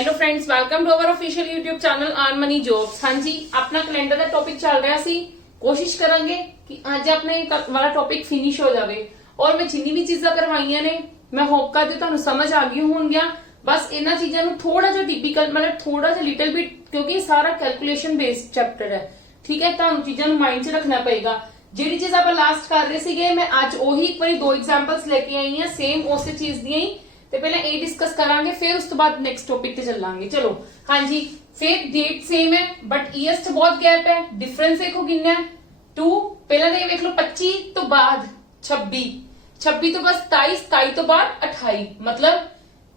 Hello friends, welcome to our official YouTube channel earn money jobs. हाँ जी, अपना calendar का टॉपिक चल रहा सी। कोशिश करांगे कि अज अपने वाला टॉपिक फिनिश हो जाए और मैं जिन्नी भी चीजा करवाइया ने मैं होप करती तुहानू समझ आ गई होंगियां। बस इन्हां चीजां नू थोड़ा जा टिपिकल मतलब थोड़ा जा लिटिल बिट, क्योंकि सारा कैलकुलेशन बेस्ड चैप्टर है, ठीक है। तुहानू चीजां नू माइंड च रखना पएगा। जिहड़ी चीज आप लास्ट कर रहे सीगे, मैं अज ओही एक बार दो एग्जांपल्स लेके आई हां सेम उस चीज दी ही। तो पहले ए डिस्कस करांगे, फिर उस तो बाद नेक्स्ट टॉपिक ते चलांगे। चलो हाँ जी, फिर डेट सेम है बट ईयर्स च बहुत गैप है। डिफरेंस देखो कितना है 2। पहले तो देख लो 25 तो बाद 26, 26 तो बस 27, 27 तो बाद 28, मतलब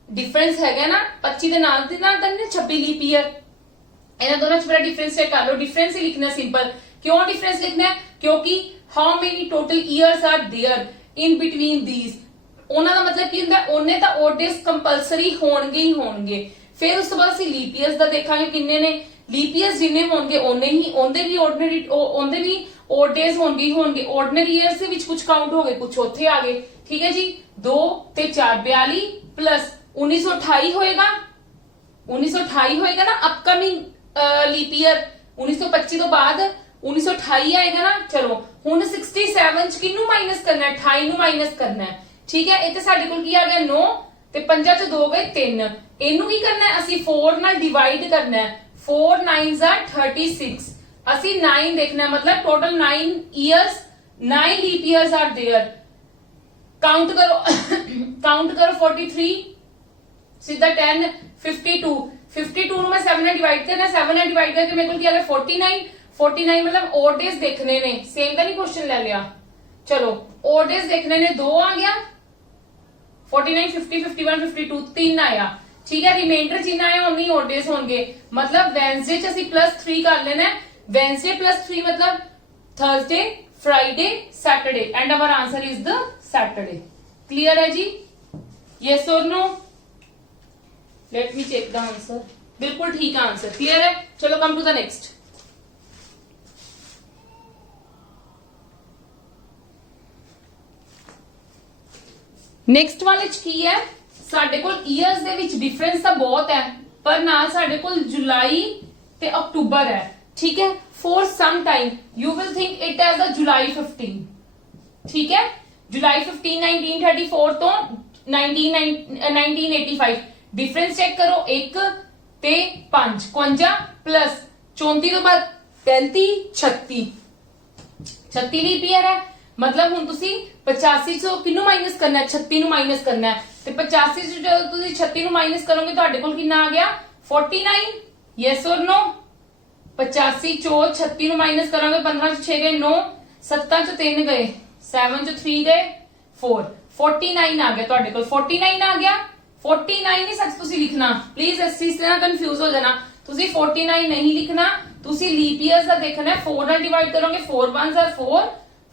डिफरेंस है ना 25 के नाल 26 लीप ईयर। इन्होंने दोनों च बड़ा डिफरेंस चेक कर लो। डिफरेंस ही लिखना सिंपल। क्यों डिफरेंस लिखना है? क्योंकि how many total years are there in between these. उन्होंने मतलब की होंगे उन्हें तो ओड डेज कंपलसरी होणगे ही होणगे। फिर उस तो बाद असं लीप ईयर्स का देखांगे किन्ने ने। लीप ईयर्स जिन्ने होणगे उन्ने ही उनदे भी ऑर्डिनरी उनदे भी ओड डेज होणगे ही होणगे। ऑर्डिनरी ईयर्स दे विच कुछ काउंट हो गए, कुछ उत्थे आ गए, ठीक है जी। 2 ते 4 42 प्लस 1928 होएगा। 1928 होएगा ना अपकमिंग लीप ईयर। 1925 तो बाद 1928 आएगा ना। चलो हुण 67 च किन्नू माइनस करना है? 28 नू माइनस करना है, ठीक है। इतने साडे कोल की आ गया 9 ते 5 च 2 गए 3। इनू की करना है? असी 4 नाल डिवाइड करना है। 4 9s are 36। असी 9 देखना है, मतलब total 9 years 9 leap years are there. Count करो काउंट करो 43 सीधा 10 52। 52 नू मैं 7 नाल डिवाइड करना है। 7 नाल डिवाइड करके मेरे को क्या आ गया 49। 49 मतलब ओड डेज देखने ने। सेम का नहीं क्वेश्चन ले लिया। चलो ओड डेज देखने ने 2 आ गया। 49 50 51 52 3 आया, ठीक है। रिमाइंडर जिन्ना आया उन्नी ओड डेज होंगे। मतलब वेडनेसडे च असी +3 कर लेना है। वेडनेसडे +3 मतलब Thursday Friday Saturday and our answer is the Saturday. Clear है जी? यस और no? Let me check the answer. बिल्कुल ठीक है आंसर, क्लियर है। चलो come to the next. Next वाले च की है साडे कोल ईयर्स दे विच डिफरेंस तो बहुत है, पर नाल साडे कोल जुलाई ते अक्टूबर है, ठीक है। For some time you will think it as a July 15, ठीक है। जुलाई 15 1934 तो 1985। डिफरेंस चेक करो 1 ते 5 51 प्लस 34 तो बाद 35 36 36 लीप ईयर है। मतलब हुण तुसी 85 चो किन्नू माइनस करना है? 36 नू माइनस करना है। ते 85 चो जदों तुसी 36 नू माइनस करोगे तुहाडे कोल किन्ना आ गया 49। यस और नो? 85 चो 36 नू माइनस करोगे 15 चो 6 गए 9, 7 चो 3 गए 7 चो 3 गए 4, 49 आ गया तुहाडे कोल। 49 आ गया। 49 नहीं सच तुसी लिखना प्लीज, इस चीज से ना कंफ्यूज हो जाना। तुसी 49 नहीं लिखना, तुसी लीप ईयर्स दा देखना है। 4 नाल डिवाइड करोगे 4 1s are 4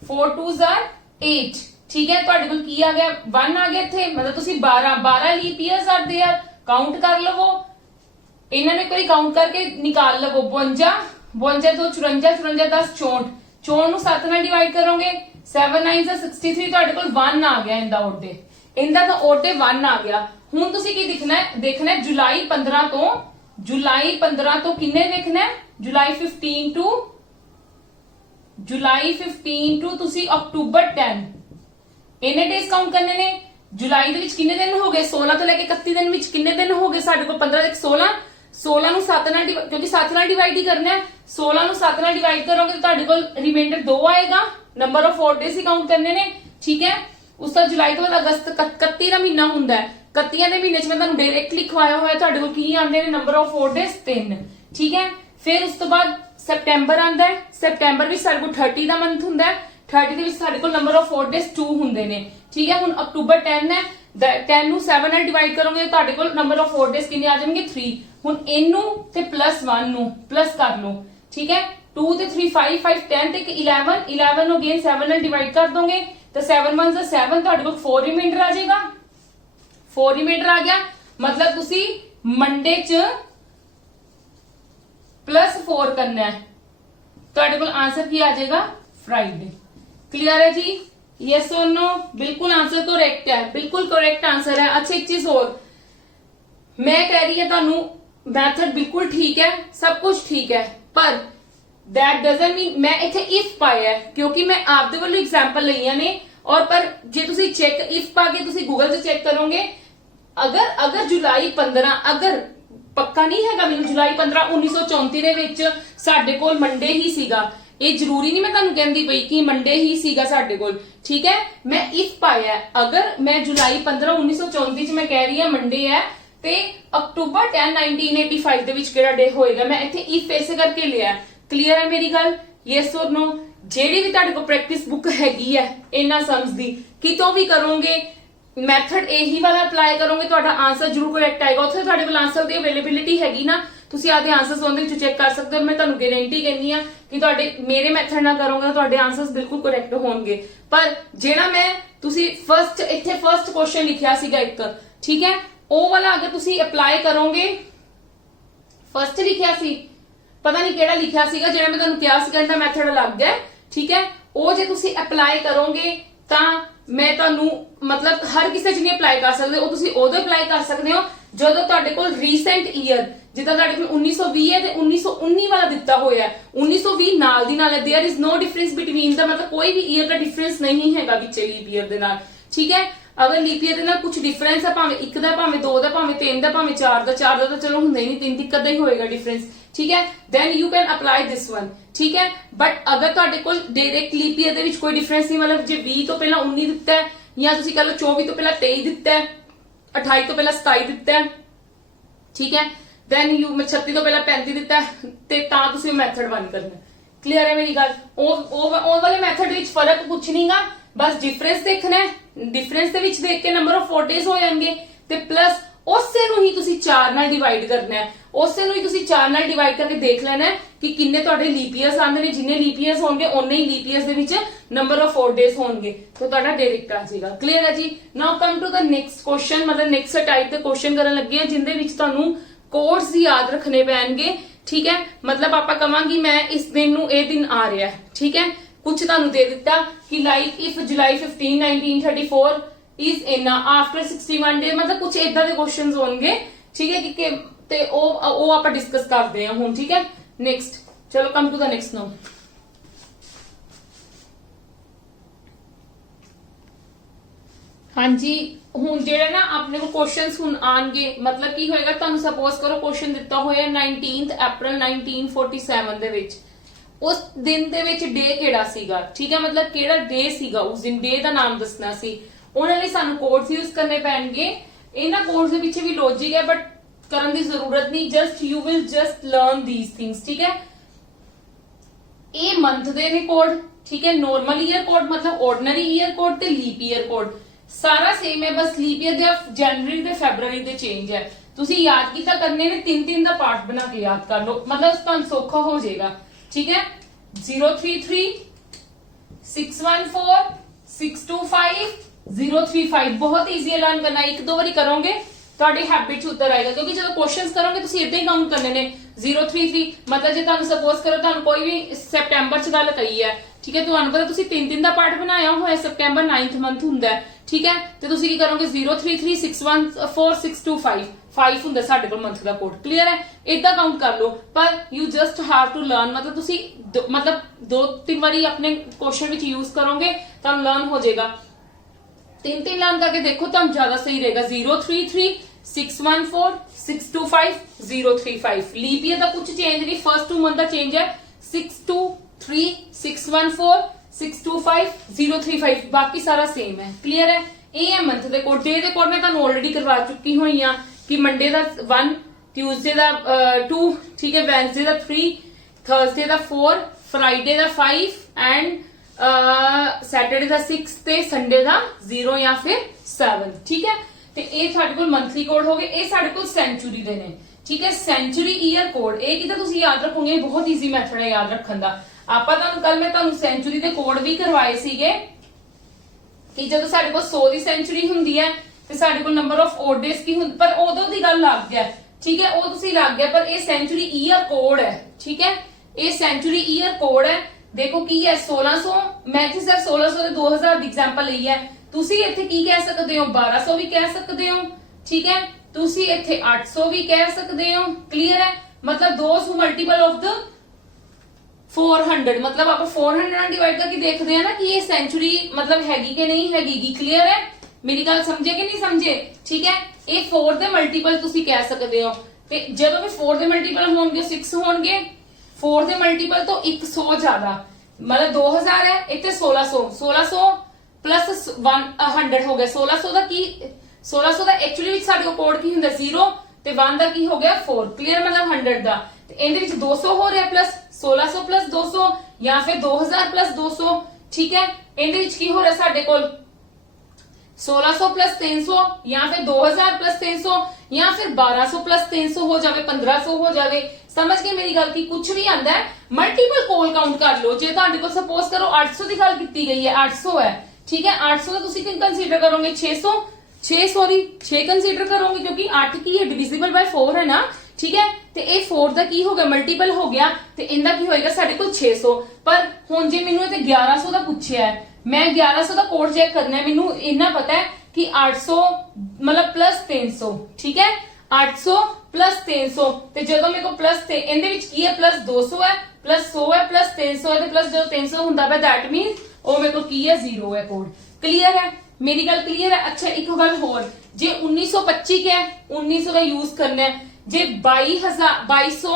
4 2s are 8, ठीक है। तुहाडे कोल की आ गया 1 आ गया इत्थे, मतलब तुसी 12 leap years are there. Count कर लवो, इन्होंने कोई काउंट करके निकाल लवो। 52 52 2 54 54 10 64 64 नू 7 नाल डिवाइड करोगे 7 9s are 63। तुहाडे कोल 1 आ गया इंदा ओड डे। इंदा तो ओड डे 1 आ गया। हुण तुसी की दिखना है? देखना है जुलाई 15 तो किन्ने देखना है? जुलाई 15 टू तुसी अक्टूबर 10 इन्ने डेज काउंट करने ने। जुलाई दे विच किन्ने दिन हो गए? 16 तो लेके 31 दिन विच किन्ने दिन हो गए साडे कोल? 15 एक 16 16 नू 7 नाल क्योंकि 7 नाल डिवाइड ही करना है। 16 नू 7 नाल डिवाइड करोगे तो तुहाडे कोल रिमाइंडर 2 आएगा। नंबर ऑफ ओड डेज ही काउंट करने ने, ठीक है। उस तो जुलाई तो बाद अगस्त 31 का महीना हुंदा है। 31 के महीने च मैं तुहानू डायरेक्ट लिखवाया होया। तुहाडे कोल की आंदे ने नंबर ऑफ ओड डेज 3, ठीक है। फिर उस तो बाद सितंबर आंदा है। सितंबर भी साडे कोल 30 का मंथ हुंदा है। 30 ਦੇ ਵਿੱਚ ਸਾਡੇ ਕੋਲ ਨੰਬਰ ਆਫ ओड डेज 2 ਹੁੰਦੇ ਨੇ, ਠੀਕ ਹੈ। ਹੁਣ ਅਕਤੂਬਰ 10 ਹੈ, 10 ਨੂੰ 7 ਨਾਲ ਡਿਵਾਈਡ ਕਰੋਗੇ ਤੁਹਾਡੇ ਕੋਲ ਨੰਬਰ ਆਫ ओड डेज ਕਿੰਨੇ ਆ ਜਾਣਗੇ 3। ਹੁਣ ਇਹਨੂੰ ਤੇ +1 ਨੂੰ ਪਲੱਸ ਕਰ ਲਓ, ਠੀਕ ਹੈ। 2 ਤੇ 3 5 5 10 ਤੇ 11 11 ਨੂੰ ਅਗੇਨ 7 ਨਾਲ ਡਿਵਾਈਡ ਕਰ ਦੋਗੇ ਤਾਂ 7 1s are 7 ਤੁਹਾਡੇ ਕੋਲ 4 ਰਿਮਾਈਂਡਰ ਆ ਜਾਏਗਾ। 4 ਰਿਮਾਈਂਡਰ ਆ ਗਿਆ, ਮਤਲਬ ਤੁਸੀਂ ਮੰਡੇ ਚ +4 करना है। ਤੁਹਾਡੇ ਕੋਲ ਆਨਸਰ ਕੀ ਆ ਜਾਏਗਾ? फ्राइडे। क्लियर है जी? यस और नो? बिल्कुल आंसर करेक्ट है, बिल्कुल करेक्ट आंसर है। अच्छा एक चीज और मैं कह रही है तुहानू ਮੈਥਡ ਬਿਲਕੁਲ ਠੀਕ ਹੈ, ਸਭ ਕੁਝ ਠੀਕ ਹੈ, ਪਰ that doesn't mean ਮੈਂ ਇੱਥੇ if ਪਾਇਆ ਕਿਉਂਕਿ ਮੈਂ ਆਪਦੇ ਵੱਲੋਂ ਐਗਜ਼ਾਮਪਲ ਲਈਆਂ ਨੇ। ਔਰ ਪਰ ਜੇ ਤੁਸੀਂ ਚੈੱਕ if ਪਾ ਕੇ ਤੁਸੀਂ ਗੂਗਲ 'ਚ ਚੈੱਕ ਕਰੋਗੇ, ਅਗਰ ਜੁਲਾਈ 15 ਅਗਰ ਪੱਕਾ ਨਹੀਂ ਹੈਗਾ ਮੈਨੂੰ, ਜੁਲਾਈ 15 1934 ਦੇ ਵਿੱਚ ਸਾਡੇ ਕੋਲ ਮੰਡੇ ਹੀ ਸੀਗਾ। ਇਹ ਜ਼ਰੂਰੀ ਨਹੀਂ ਮੈਂ ਤੁਹਾਨੂੰ ਕਹਿੰਦੀ ਪਈ ਕਿ ਮੰਡੇ ਹੀ ਸੀਗਾ ਸਾਡੇ ਕੋਲ, ਠੀਕ ਹੈ। ਮੈਂ if ਪਾਇਆ, ਅਗਰ ਮੈਂ ਜੁਲਾਈ 15 1934 ਚ ਮੈਂ ਕਹਿ ਰਹੀ ਹਾਂ ਮੰਡੇ ਹੈ, ਤੇ ਅਕਤੂਬਰ 10 1985 ਦੇ ਵਿੱਚ ਕਿਹੜਾ ਡੇ ਹੋਏਗਾ, ਮੈਂ ਇੱਥੇ if ਇਸੇ ਕਰਕੇ ਲਿਆ। ਕਲੀਅਰ ਹੈ ਮੇਰੀ ਗੱਲ? ਯੈਸ ਔਰ ਨੋ? ਜਿਹੜੀ ਵੀ ਤੁਹਾਡੇ ਕੋਲ ਪ੍ਰੈਕਟਿਸ ਬੁੱਕ ਹੈਗੀ ਹੈ ਇਹਨਾਂ ਸਮਝ ਦੀ, ਕਿਤੋਂ ਵੀ ਕਰੋਗੇ ਮੈਥਡ ਇਹੀ ਵਾਲਾ ਅਪਲਾਈ ਕਰੋਗੇ, ਤੁਹਾਡਾ ਆਨਸਰ ਜ਼ਰੂਰ ਕਰੈਕਟ ਆਏਗਾ। ਉੱਥੇ ਤੁਹਾਡੇ ਕੋਲ ਆਨਸਰ ਦੀ ਅਵੇਲੇਬਿਲਿਟੀ ਹੈਗੀ ਨਾ, ਤੁਸੀਂ ਆਦੇ ਆਨਸਰਸ ਉਹਦੇ ਵਿੱਚ ਚੈੱਕ ਕਰ ਸਕਦੇ ਹੋ। ਮੈਂ ਤੁਹਾਨੂੰ ਗਾਰੰਟੀ ਕਹਿੰਦੀ ਆ ਕਿ ਤੁਹਾਡੇ ਮੇਰੇ ਮੈਥਡ ਨਾਲ ਕਰੋਗੇ ਤੁਹਾਡੇ ਆਨਸਰਸ ਬਿਲਕੁਲ ਕਰੈਕਟ ਹੋਣਗੇ। ਪਰ ਜਿਹੜਾ ਮੈਂ ਤੁਸੀਂ ਇੱਥੇ ਫਰਸਟ ਕੁਐਸਚਨ ਲਿਖਿਆ ਸੀਗਾ ਇੱਕ, ਠੀਕ ਹੈ, ਉਹ ਵਾਲਾ ਅਗਰ ਤੁਸੀਂ ਅਪਲਾਈ ਕਰੋਗੇ, ਫਰਸਟ ਲਿਖਿਆ ਸੀ, ਪਤਾ ਨਹੀਂ ਕਿਹੜਾ ਲਿਖਿਆ ਸੀਗਾ, ਜਿਹੜਾ ਮੈਂ ਤੁਹਾਨੂੰ ਕਿਹਾ ਸੀਗਾ ਇਹਦਾ ਮੈਥਡ ਅਲੱਗ ਹੈ, ਠੀਕ ਹੈ, ਉਹ ਜੇ ਤੁਸੀਂ ਅਪਲਾਈ ਕਰੋਗੇ ਤਾਂ ਮੈਂ ਤੁਹਾਨੂੰ ਮਤਲਬ ਹਰ ਕਿਸੇ 'ਚ ਨਹੀਂ ਅਪਲਾਈ ਕਰ ਸਕਦੇ, ਉਹ ਤੁਸੀਂ ਉਦੋਂ ਅਪਲਾਈ ਕਰ ਸਕਦੇ ਹੋ ਜਦੋਂ ਤੁਹਾਡੇ ਕੋਲ ਰੀਸੈਂਟ ਈਅਰ, ਜਿੱਦਾਂ ਤੁਹਾਡੇ ਕੋਲ 1920 ਹੈ ਤੇ 1919 ਵਾਲਾ ਦਿੱਤਾ ਹੋਇਆ ਹੈ, 1920 ਨਾਲ ਦੀ ਨਾਲ ਹੈ, there is no difference between ਦਾ, ਮਤਲਬ ਕੋਈ ਵੀ ਈਅਰ ਦਾ ਡਿਫਰੈਂਸ ਨਹੀਂ ਹੈਗਾ ਵਿੱਚ ਲੀਪ ਈਅਰ ਦੇ ਨਾਲ, ਠੀਕ ਹੈ। ਅਗਰ ਲੀਪ ਈਅਰ ਦੇ ਨਾਲ ਕੁਝ ਡਿਫਰੈਂਸ ਹੈ, ਭਾਵੇਂ 1 ਦਾ, ਭਾਵੇਂ 2 ਦਾ, ਭਾਵੇਂ 3 ਦਾ, ਭਾਵੇਂ 4 ਦਾ, 4 ਦਾ ਤਾਂ ਚਲੋ ਹੁੰਦਾ ਹੀ ਨਹੀਂ, 3 ਤੱਕ ਦਾ ਹੀ ਹੋਏਗਾ ਡਿਫਰੈਂਸ, ਠੀਕ ਹੈ, then you can apply this one, ਠੀਕ ਹੈ। ਬਟ ਅਗਰ ਤੁਹਾਡੇ ਕੋਲ ਡਾਇਰੈਕਟ ਲੀਪ ਈਅਰ ਦੇ ਵਿੱਚ ਕੋਈ ਡਿਫਰੈਂਸ ਨਹੀਂ, ਮਤਲਬ ਜੇ 20 ਤੋਂ ਪਹਿਲਾਂ 19 ਦਿੱਤਾ ਹੈ, ਜਾਂ ਤੁਸੀਂ ਕਹ ਲਓ 24 ਤੋਂ ਪਹਿਲਾਂ 23 ਦਿੱਤਾ ਹੈ, 28 ਤੋਂ ਪਹਿਲਾਂ 27 ਦਿੱਤਾ ਹੈ, ਠੀਕ ਹੈ, then you 36 ਤੋਂ ਪਹਿਲਾਂ 35 ਦਿੱਤਾ ਹੈ, ਤੇ ਤਾਂ ਤੁਸੀਂ ਮੈਥਡ 1 ਕਰਨਾ। ਕਲੀਅਰ ਹੈ ਮੇਰੀ ਗੱਲ? ਉਹ ਵਾਲੇ ਮੈਥਡ ਵਿੱਚ ਫਰਕ ਕੁਝ ਨਹੀਂਗਾ, ਬਸ ਡਿਫਰੈਂਸ ਦੇਖਣਾ ਹੈ, ਡਿਫਰੈਂਸ ਦੇ ਵਿੱਚ ਦੇਖ ਕੇ ਨੰਬਰ ਆਫ 4 ਡੇਜ਼ ਹੋ ਜਾਣਗੇ, ਤੇ ਪਲੱਸ ਉਸੇ ਨੂੰ ਹੀ ਤੁਸੀਂ 4 ਨਾਲ ਡਿਵਾਈਡ ਕਰਨਾ ਹੈ, ਉਸੇ ਨੂੰ ਹੀ ਤੁਸੀਂ 4 ਨਾਲ ਡਿਵਾਈਡ ਕਰਕੇ ਦੇਖ ਲੈਣਾ ਹੈ ਕਿ ਕਿੰਨੇ ਤੁਹਾਡੇ ਲੀਪ ਈਅਰਸ ਆਉਂਦੇ ਨੇ, ਜਿੰਨੇ ਲੀਪ ਈਅਰਸ ਹੋਣਗੇ ਉਨੇ ਹੀ ਲੀਪ ਈਅਰਸ ਦੇ ਵਿੱਚ ਨੰਬਰ ਆਫ 4 ਡੇਜ਼ ਹੋਣਗੇ, ਤਾਂ ਤੁਹਾਡਾ ਡਾਇਰੈਕਟ ਆ ਜਾਏਗਾ। ਕਲੀਅਰ ਹੈ ਜੀ? Now come to the next question, ਮਤਲਬ ਨੈਕਸਟ ਟਾਈਪ ਦੇ ਕੁਐਸਚਨ ਕਰਨ ਲੱਗੇ ਆ ਜਿੰਦੇ ਵਿੱਚ ਤੁਹਾਨੂੰ ਕੋਡਸ ਯਾਦ ਰੱਖਣੇ ਪੈਣਗੇ, ਠੀਕ ਹੈ। ਮਤਲਬ ਆਪਾਂ ਕਵਾਂਗੀ ਮੈਂ ਇਸ ਦਿਨ ਨੂੰ ਇਹ ਦਿਨ ਆ ਰਿਹਾ, ਠੀਕ ਹੈ, ਕੁਝ ਤੁਹਾਨੂੰ ਦੇ ਦਿੱਤਾ ਕਿ like if July 15 1934 is in after 61 day, मतलब कुछ इदा दे क्वेश्चंस होंगे, ठीक है, कि ते ओ आप डिस्कस करते हैं हुन, ठीक है। नेक्स्ट चलो come to the next now. हाँ जी, हुन जेड़ा ना अपने को क्वेश्चंस हुन आएंगे, मतलब की होएगा, तुहानू सपोज करो क्वेश्चन दिता होया 19 अप्रैल 1947 दे विच, उस दिन दे विच डे केड़ा सीगा, ठीक है, मतलब केड़ा डे सीगा उस दिन, डे दा नाम दसना सी, ਉਹਨਾਂ ਲਈ ਸਾਨੂੰ ਕੋਡਸ ਯੂਜ਼ ਕਰਨੇ ਪੈਣਗੇ। ਇਹਨਾਂ ਕੋਡਸ ਦੇ ਪਿੱਛੇ ਵੀ ਲੌਜੀਕ ਹੈ, ਬਟ ਕਰਨ ਦੀ ਜ਼ਰੂਰਤ ਨਹੀਂ, just you will just learn these things, ਠੀਕ ਹੈ। ਇਹ ਮੰਥ ਦੇ ਨੇ ਕੋਡ, ਠੀਕ ਹੈ, ਨਾਰਮਲ ਈਅਰ ਕੋਡ ਮਤਲਬ ਆਰਡੀਨਰੀ ਈਅਰ ਕੋਡ ਤੇ ਲੀਪ ਈਅਰ ਕੋਡ ਸਾਰਾ ਸੇਮ ਹੈ, ਬਸ ਲੀਪ ਈਅਰ ਦੇ ਜਨਵਰੀ ਤੇ ਫੈਬਰੂਰੀ ਦੇ ਚੇਂਜ ਹੈ। ਤੁਸੀਂ ਯਾਦ ਕੀਤਾ ਕਰਨੇ ਨੇ, 3 ਦਾ ਪਾਰਟ ਬਣਾ ਕੇ ਯਾਦ ਕਰ ਲਓ, ਮਤਲਬ ਤੁਹਾਨੂੰ ਸੌਖਾ ਹੋ ਜਾਏਗਾ, ਠੀਕ ਹੈ। 033 614 625 035 ਬਹੁਤ ਈਜ਼ੀ ਲਰਨ ਕਰਨਾ, 1-2 ਵਾਰੀ ਕਰੋਗੇ ਤੁਹਾਡੀ ਹੈਬਿਟ ਚ ਉਤਰ ਆਏਗਾ, ਕਿਉਂਕਿ ਜਦੋਂ ਕੁਐਸਚਨਸ ਕਰੋਗੇ ਤੁਸੀਂ ਇਦਾਂ ਹੀ ਕਾਊਂਟ ਕਰਨੇ ਨੇ। 033 ਮਤਲਬ ਜੇ ਤੁਹਾਨੂੰ ਸਪੋਜ਼ ਕਰੋ ਤੁਹਾਨੂੰ ਕੋਈ ਵੀ ਸੈਪਟੈਂਬਰ ਚ ਗੱਲ ਕਹੀ ਹੈ, ਠੀਕ ਹੈ, ਤੁਹਾਨੂੰ ਪਤਾ ਤੁਸੀਂ 3 ਦਾ ਪਾਰਟ ਬਣਾਇਆ ਹੋਇਆ, ਸੈਪਟੈਂਬਰ 9th ਮੰਥ ਹੁੰਦਾ, ਠੀਕ ਹੈ, ਤੇ ਤੁਸੀਂ ਕੀ ਕਰੋਗੇ 033 614 625 5 ਹੁੰਦਾ ਸਾਡੇ ਕੋਲ ਮੰਥ ਦਾ ਕੋਡ। ਕਲੀਅਰ ਹੈ? ਇਦਾਂ ਕਾਊਂਟ ਕਰ ਲਓ, ਪਰ you just have to learn, ਮਤਲਬ ਤੁਸੀਂ ਮਤਲਬ 2-3 ਵਾਰੀ ਆਪਣੇ ਕੁਐਸਚਨ ਵਿੱਚ ਯੂਜ਼ ਕਰੋਗੇ ਤੁਹਾਨੂੰ ਲਰਨ ਹੋ ਜਾਏਗਾ। 3 ਲਰਨ ਕਰਕੇ ਦੇਖੋ ਤੁਹਾਨੂੰ ਜ਼ਿਆਦਾ ਸਹੀ ਰਹੇਗਾ। 033 614 625 035 ਲੀਪ ਈਅਰ ਦਾ ਕੁਝ ਚੇਂਜ ਨਹੀਂ, ਫਰਸਟ 2 ਮੰਥ ਦਾ ਚੇਂਜ ਹੈ 623 614 625 035, ਬਾਕੀ ਸਾਰਾ ਸੇਮ ਹੈ। ਕਲੀਅਰ ਹੈ? ਇਹ ਹੈ ਮੰਥ ਦੇ ਕੋਡ। ਡੇ ਦੇ ਕੋਡ ਮੈਂ ਤੁਹਾਨੂੰ ਆਲਰੇਡੀ ਕਰਵਾ ਚੁੱਕੀ ਹੋਈ ਆ ਕਿ ਮੰਡੇ ਦਾ 1, ਟਿਊਜ਼ਡੇ ਦਾ 2, ਠੀਕ ਹੈ, ਵੈਨਸਡੇ ਦਾ 3, ਥਰਸਡੇ ਦਾ 4, ਫਰਾਈਡੇ ਦਾ 5 ਐਂਡ ਸੈਟਰਡੇ ਦਾ 6 ਤੇ ਸੰਡੇ ਦਾ 0 ਜਾਂ ਫਿਰ 7, ਠੀਕ ਹੈ। ਤੇ ਇਹ ਸਾਡੇ ਕੋਲ ਮੰਥਲੀ ਕੋਡ ਹੋ ਗਏ। ਇਹ ਸਾਡੇ ਕੋਲ ਸੈਂਚੁਰੀ ਦੇ ਨੇ, ਠੀਕ ਹੈ, ਸੈਂਚੁਰੀ ਈਅਰ ਕੋਡ। ਇਹ ਕਿਦਾਂ ਤੁਸੀਂ ਯਾਦ ਰੱਖੋਗੇ? ਬਹੁਤ ਈਜ਼ੀ ਮੈਥਡ ਹੈ ਯਾਦ ਰੱਖਣ ਦਾ। ਆਪਾਂ ਮੈਂ ਤੁਹਾਨੂੰ ਸੈਂਚੁਰੀ ਦੇ ਕੋਡ ਵੀ ਕਰਵਾਏ ਸੀਗੇ ਕਿ ਜਦੋਂ ਸਾਡੇ ਕੋਲ 100 ਦੀ ਸੈਂਚੁਰੀ ਹੁੰਦੀ ਹੈ ਤੇ ਸਾਡੇ ਕੋਲ ਨੰਬਰ ਆਫ ਓਡ ਡੇਜ਼ ਕੀ ਹੁੰਦੀ, ਪਰ ਉਦੋਂ ਦੀ ਗੱਲ ਲੱਗ ਗਿਆ, ਠੀਕ ਹੈ, ਉਹ ਤੁਸੀਂ ਲੱਗ ਗਿਆ, ਪਰ ਇਹ ਸੈਂਚੁਰੀ ਈਅਰ ਕੋਡ ਹੈ, ਠੀਕ ਹੈ, ਇਹ ਸੈਂਚੁਰੀ ਈਅਰ ਕੋਡ ਹੈ। ਦੇਖੋ ਕੀ ਹੈ 1600, ਮੈਂ ਇੱਥੇ ਸਿਰਫ 1600 ਤੇ 2000 ਦੀ ਐਗਜ਼ਾਮਪਲ ਲਈ ਹੈ, ਤੁਸੀਂ ਇੱਥੇ ਕੀ ਕਹਿ ਸਕਦੇ ਹੋ 1200 ਵੀ ਕਹਿ ਸਕਦੇ ਹੋ, ਠੀਕ ਹੈ, ਤੁਸੀਂ ਇੱਥੇ 800 ਵੀ ਕਹਿ ਸਕਦੇ ਹੋ। ਕਲੀਅਰ ਹੈ? मतलब those who multiple of the 400, मतलब आप 400 ਨਾਲ डिवाइड करके देखते हैं ना कि ये सेंचुरी मतलब हैगी कि नहीं हैगी। क्लियर है? मेरी गल समझे कि नहीं समझे? ठीक है, ये 4 ਦੇ ਮਲਟੀਪਲ ਤੁਸੀਂ ਕਹਿ ਸਕਦੇ ਹੋ ਤੇ ਜਦੋਂ ਵੀ 4 ਦੇ ਮਲਟੀਪਲ ਹੋਣਗੇ 6 ਹੋਣਗੇ। 4 ਦੇ ਮਲਟੀਪਲ ਤੋਂ 100 ਜ਼ਿਆਦਾ मतलब 2000 है, ਇੱਥੇ 1600 ਪਲੱਸ 100 ਹੋ ਗਿਆ 1600 ਦਾ ਕੀ 1600 ਦਾ ਐਕਚੁਅਲੀ ਵਿੱਚ ਸਾਡੇ ਕੋਲ ਕੋਡ ਕੀ ਹੁੰਦਾ 0 ਤੇ 1 ਦਾ ਕੀ ਹੋ ਗਿਆ 4। ਕਲੀਅਰ? मतलब 100 ਦਾ ਤੇ ਇਹਦੇ ਵਿੱਚ 200 ਹੋ ਰਿਹਾ ਪਲੱਸ 1600 ਪਲੱਸ 200 ਜਾਂ ਫਿਰ 2000 ਪਲੱਸ 200। ਠੀਕ ਹੈ, ਇਹਦੇ ਵਿੱਚ ਕੀ ਹੋ ਰਿਹਾ ਸਾਡੇ ਕੋਲ 1600 ਪਲੱਸ 300 ਜਾਂ ਫਿਰ 2000 ਪਲੱਸ 300 ਜਾਂ ਫਿਰ 1200 ਪਲੱਸ 300 ਹੋ ਜਾਵੇ 1500 ਹੋ ਜਾਵੇ। ਸਮਝ ਗਏ ਮੇਰੀ ਗੱਲ? ਕੀ ਕੁਝ ਵੀ ਆਂਦਾ ਹੈ ਮਲਟੀਪਲ ਕੋਲ ਕਾਊਂਟ ਕਰ ਲਓ। ਜੇ ਤੁਹਾਡੇ ਕੋਲ ਸਪੋਜ਼ ਕਰੋ 800 ਦੀ ਗੱਲ ਕੀਤੀ ਗਈ ਹੈ 800 ਹੈ। ਠੀਕ ਹੈ, 800 ਦਾ ਤੁਸੀਂ ਕੀ ਕੰਸੀਡਰ ਕਰੋਗੇ 6 ਕੰਸੀਡਰ ਕਰੋਗੇ ਕਿਉਂਕਿ 8 ਕੀ ਹੈ ਡਿਵੀਜ਼ੀਬਲ ਬਾਈ 4 ਹੈ ਨਾ। ਠੀਕ ਹੈ, ਤੇ ਇਹ 4 ਦਾ ਕੀ ਹੋ ਗਿਆ ਮਲਟੀਪਲ ਹੋ ਗਿਆ ਤੇ ਇਹਦਾ ਕੀ ਹੋਏਗਾ ਸਾਡੇ ਕੋਲ 600। ਪਰ ਹੁਣ ਜੇ ਮੈਨੂੰ ਇਹ 1100 ਦਾ ਪੁੱਛਿਆ ਹੈ, ਮੈਂ 1100 ਦਾ ਕੋਡ ਚੈੱਕ ਕਰਨਾ ਹੈ। ਮੈਨੂੰ ਇੰਨਾ ਪਤਾ ਹੈ ਕਿ 800 मतलब प्लस 300। ठीक है, 800 प्लस 300 ਤੇ ਜਦੋਂ ਮੇਰੇ ਕੋਲ ਪਲੱਸ ਤੇ ਇਹਦੇ ਵਿੱਚ ਕੀ ਹੈ ਪਲੱਸ 200 ਹੈ ਪਲੱਸ 100 ਹੈ ਪਲੱਸ 300 ਹੈ ਤੇ ਪਲੱਸ ਜਦੋਂ 300 ਹੁੰਦਾ ਹੈ ਦੈਟ ਮੀਨਸ ਉਹ ਮੇਰੇ ਕੋਲ ਕੀ ਹੈ 0 ਹੈ ਕੋਡ। ਕਲੀਅਰ ਹੈ? ਮੇਰੀ ਗੱਲ ਕਲੀਅਰ ਹੈ? ਅੱਛਾ, ਇੱਕ ਗੱਲ ਹੋਰ, ਜੇ 1925 ਕਿਹਾ 1900 ਦਾ ਯੂਜ਼ ਕਰਨਾ ਹੈ। ਜੇ 2200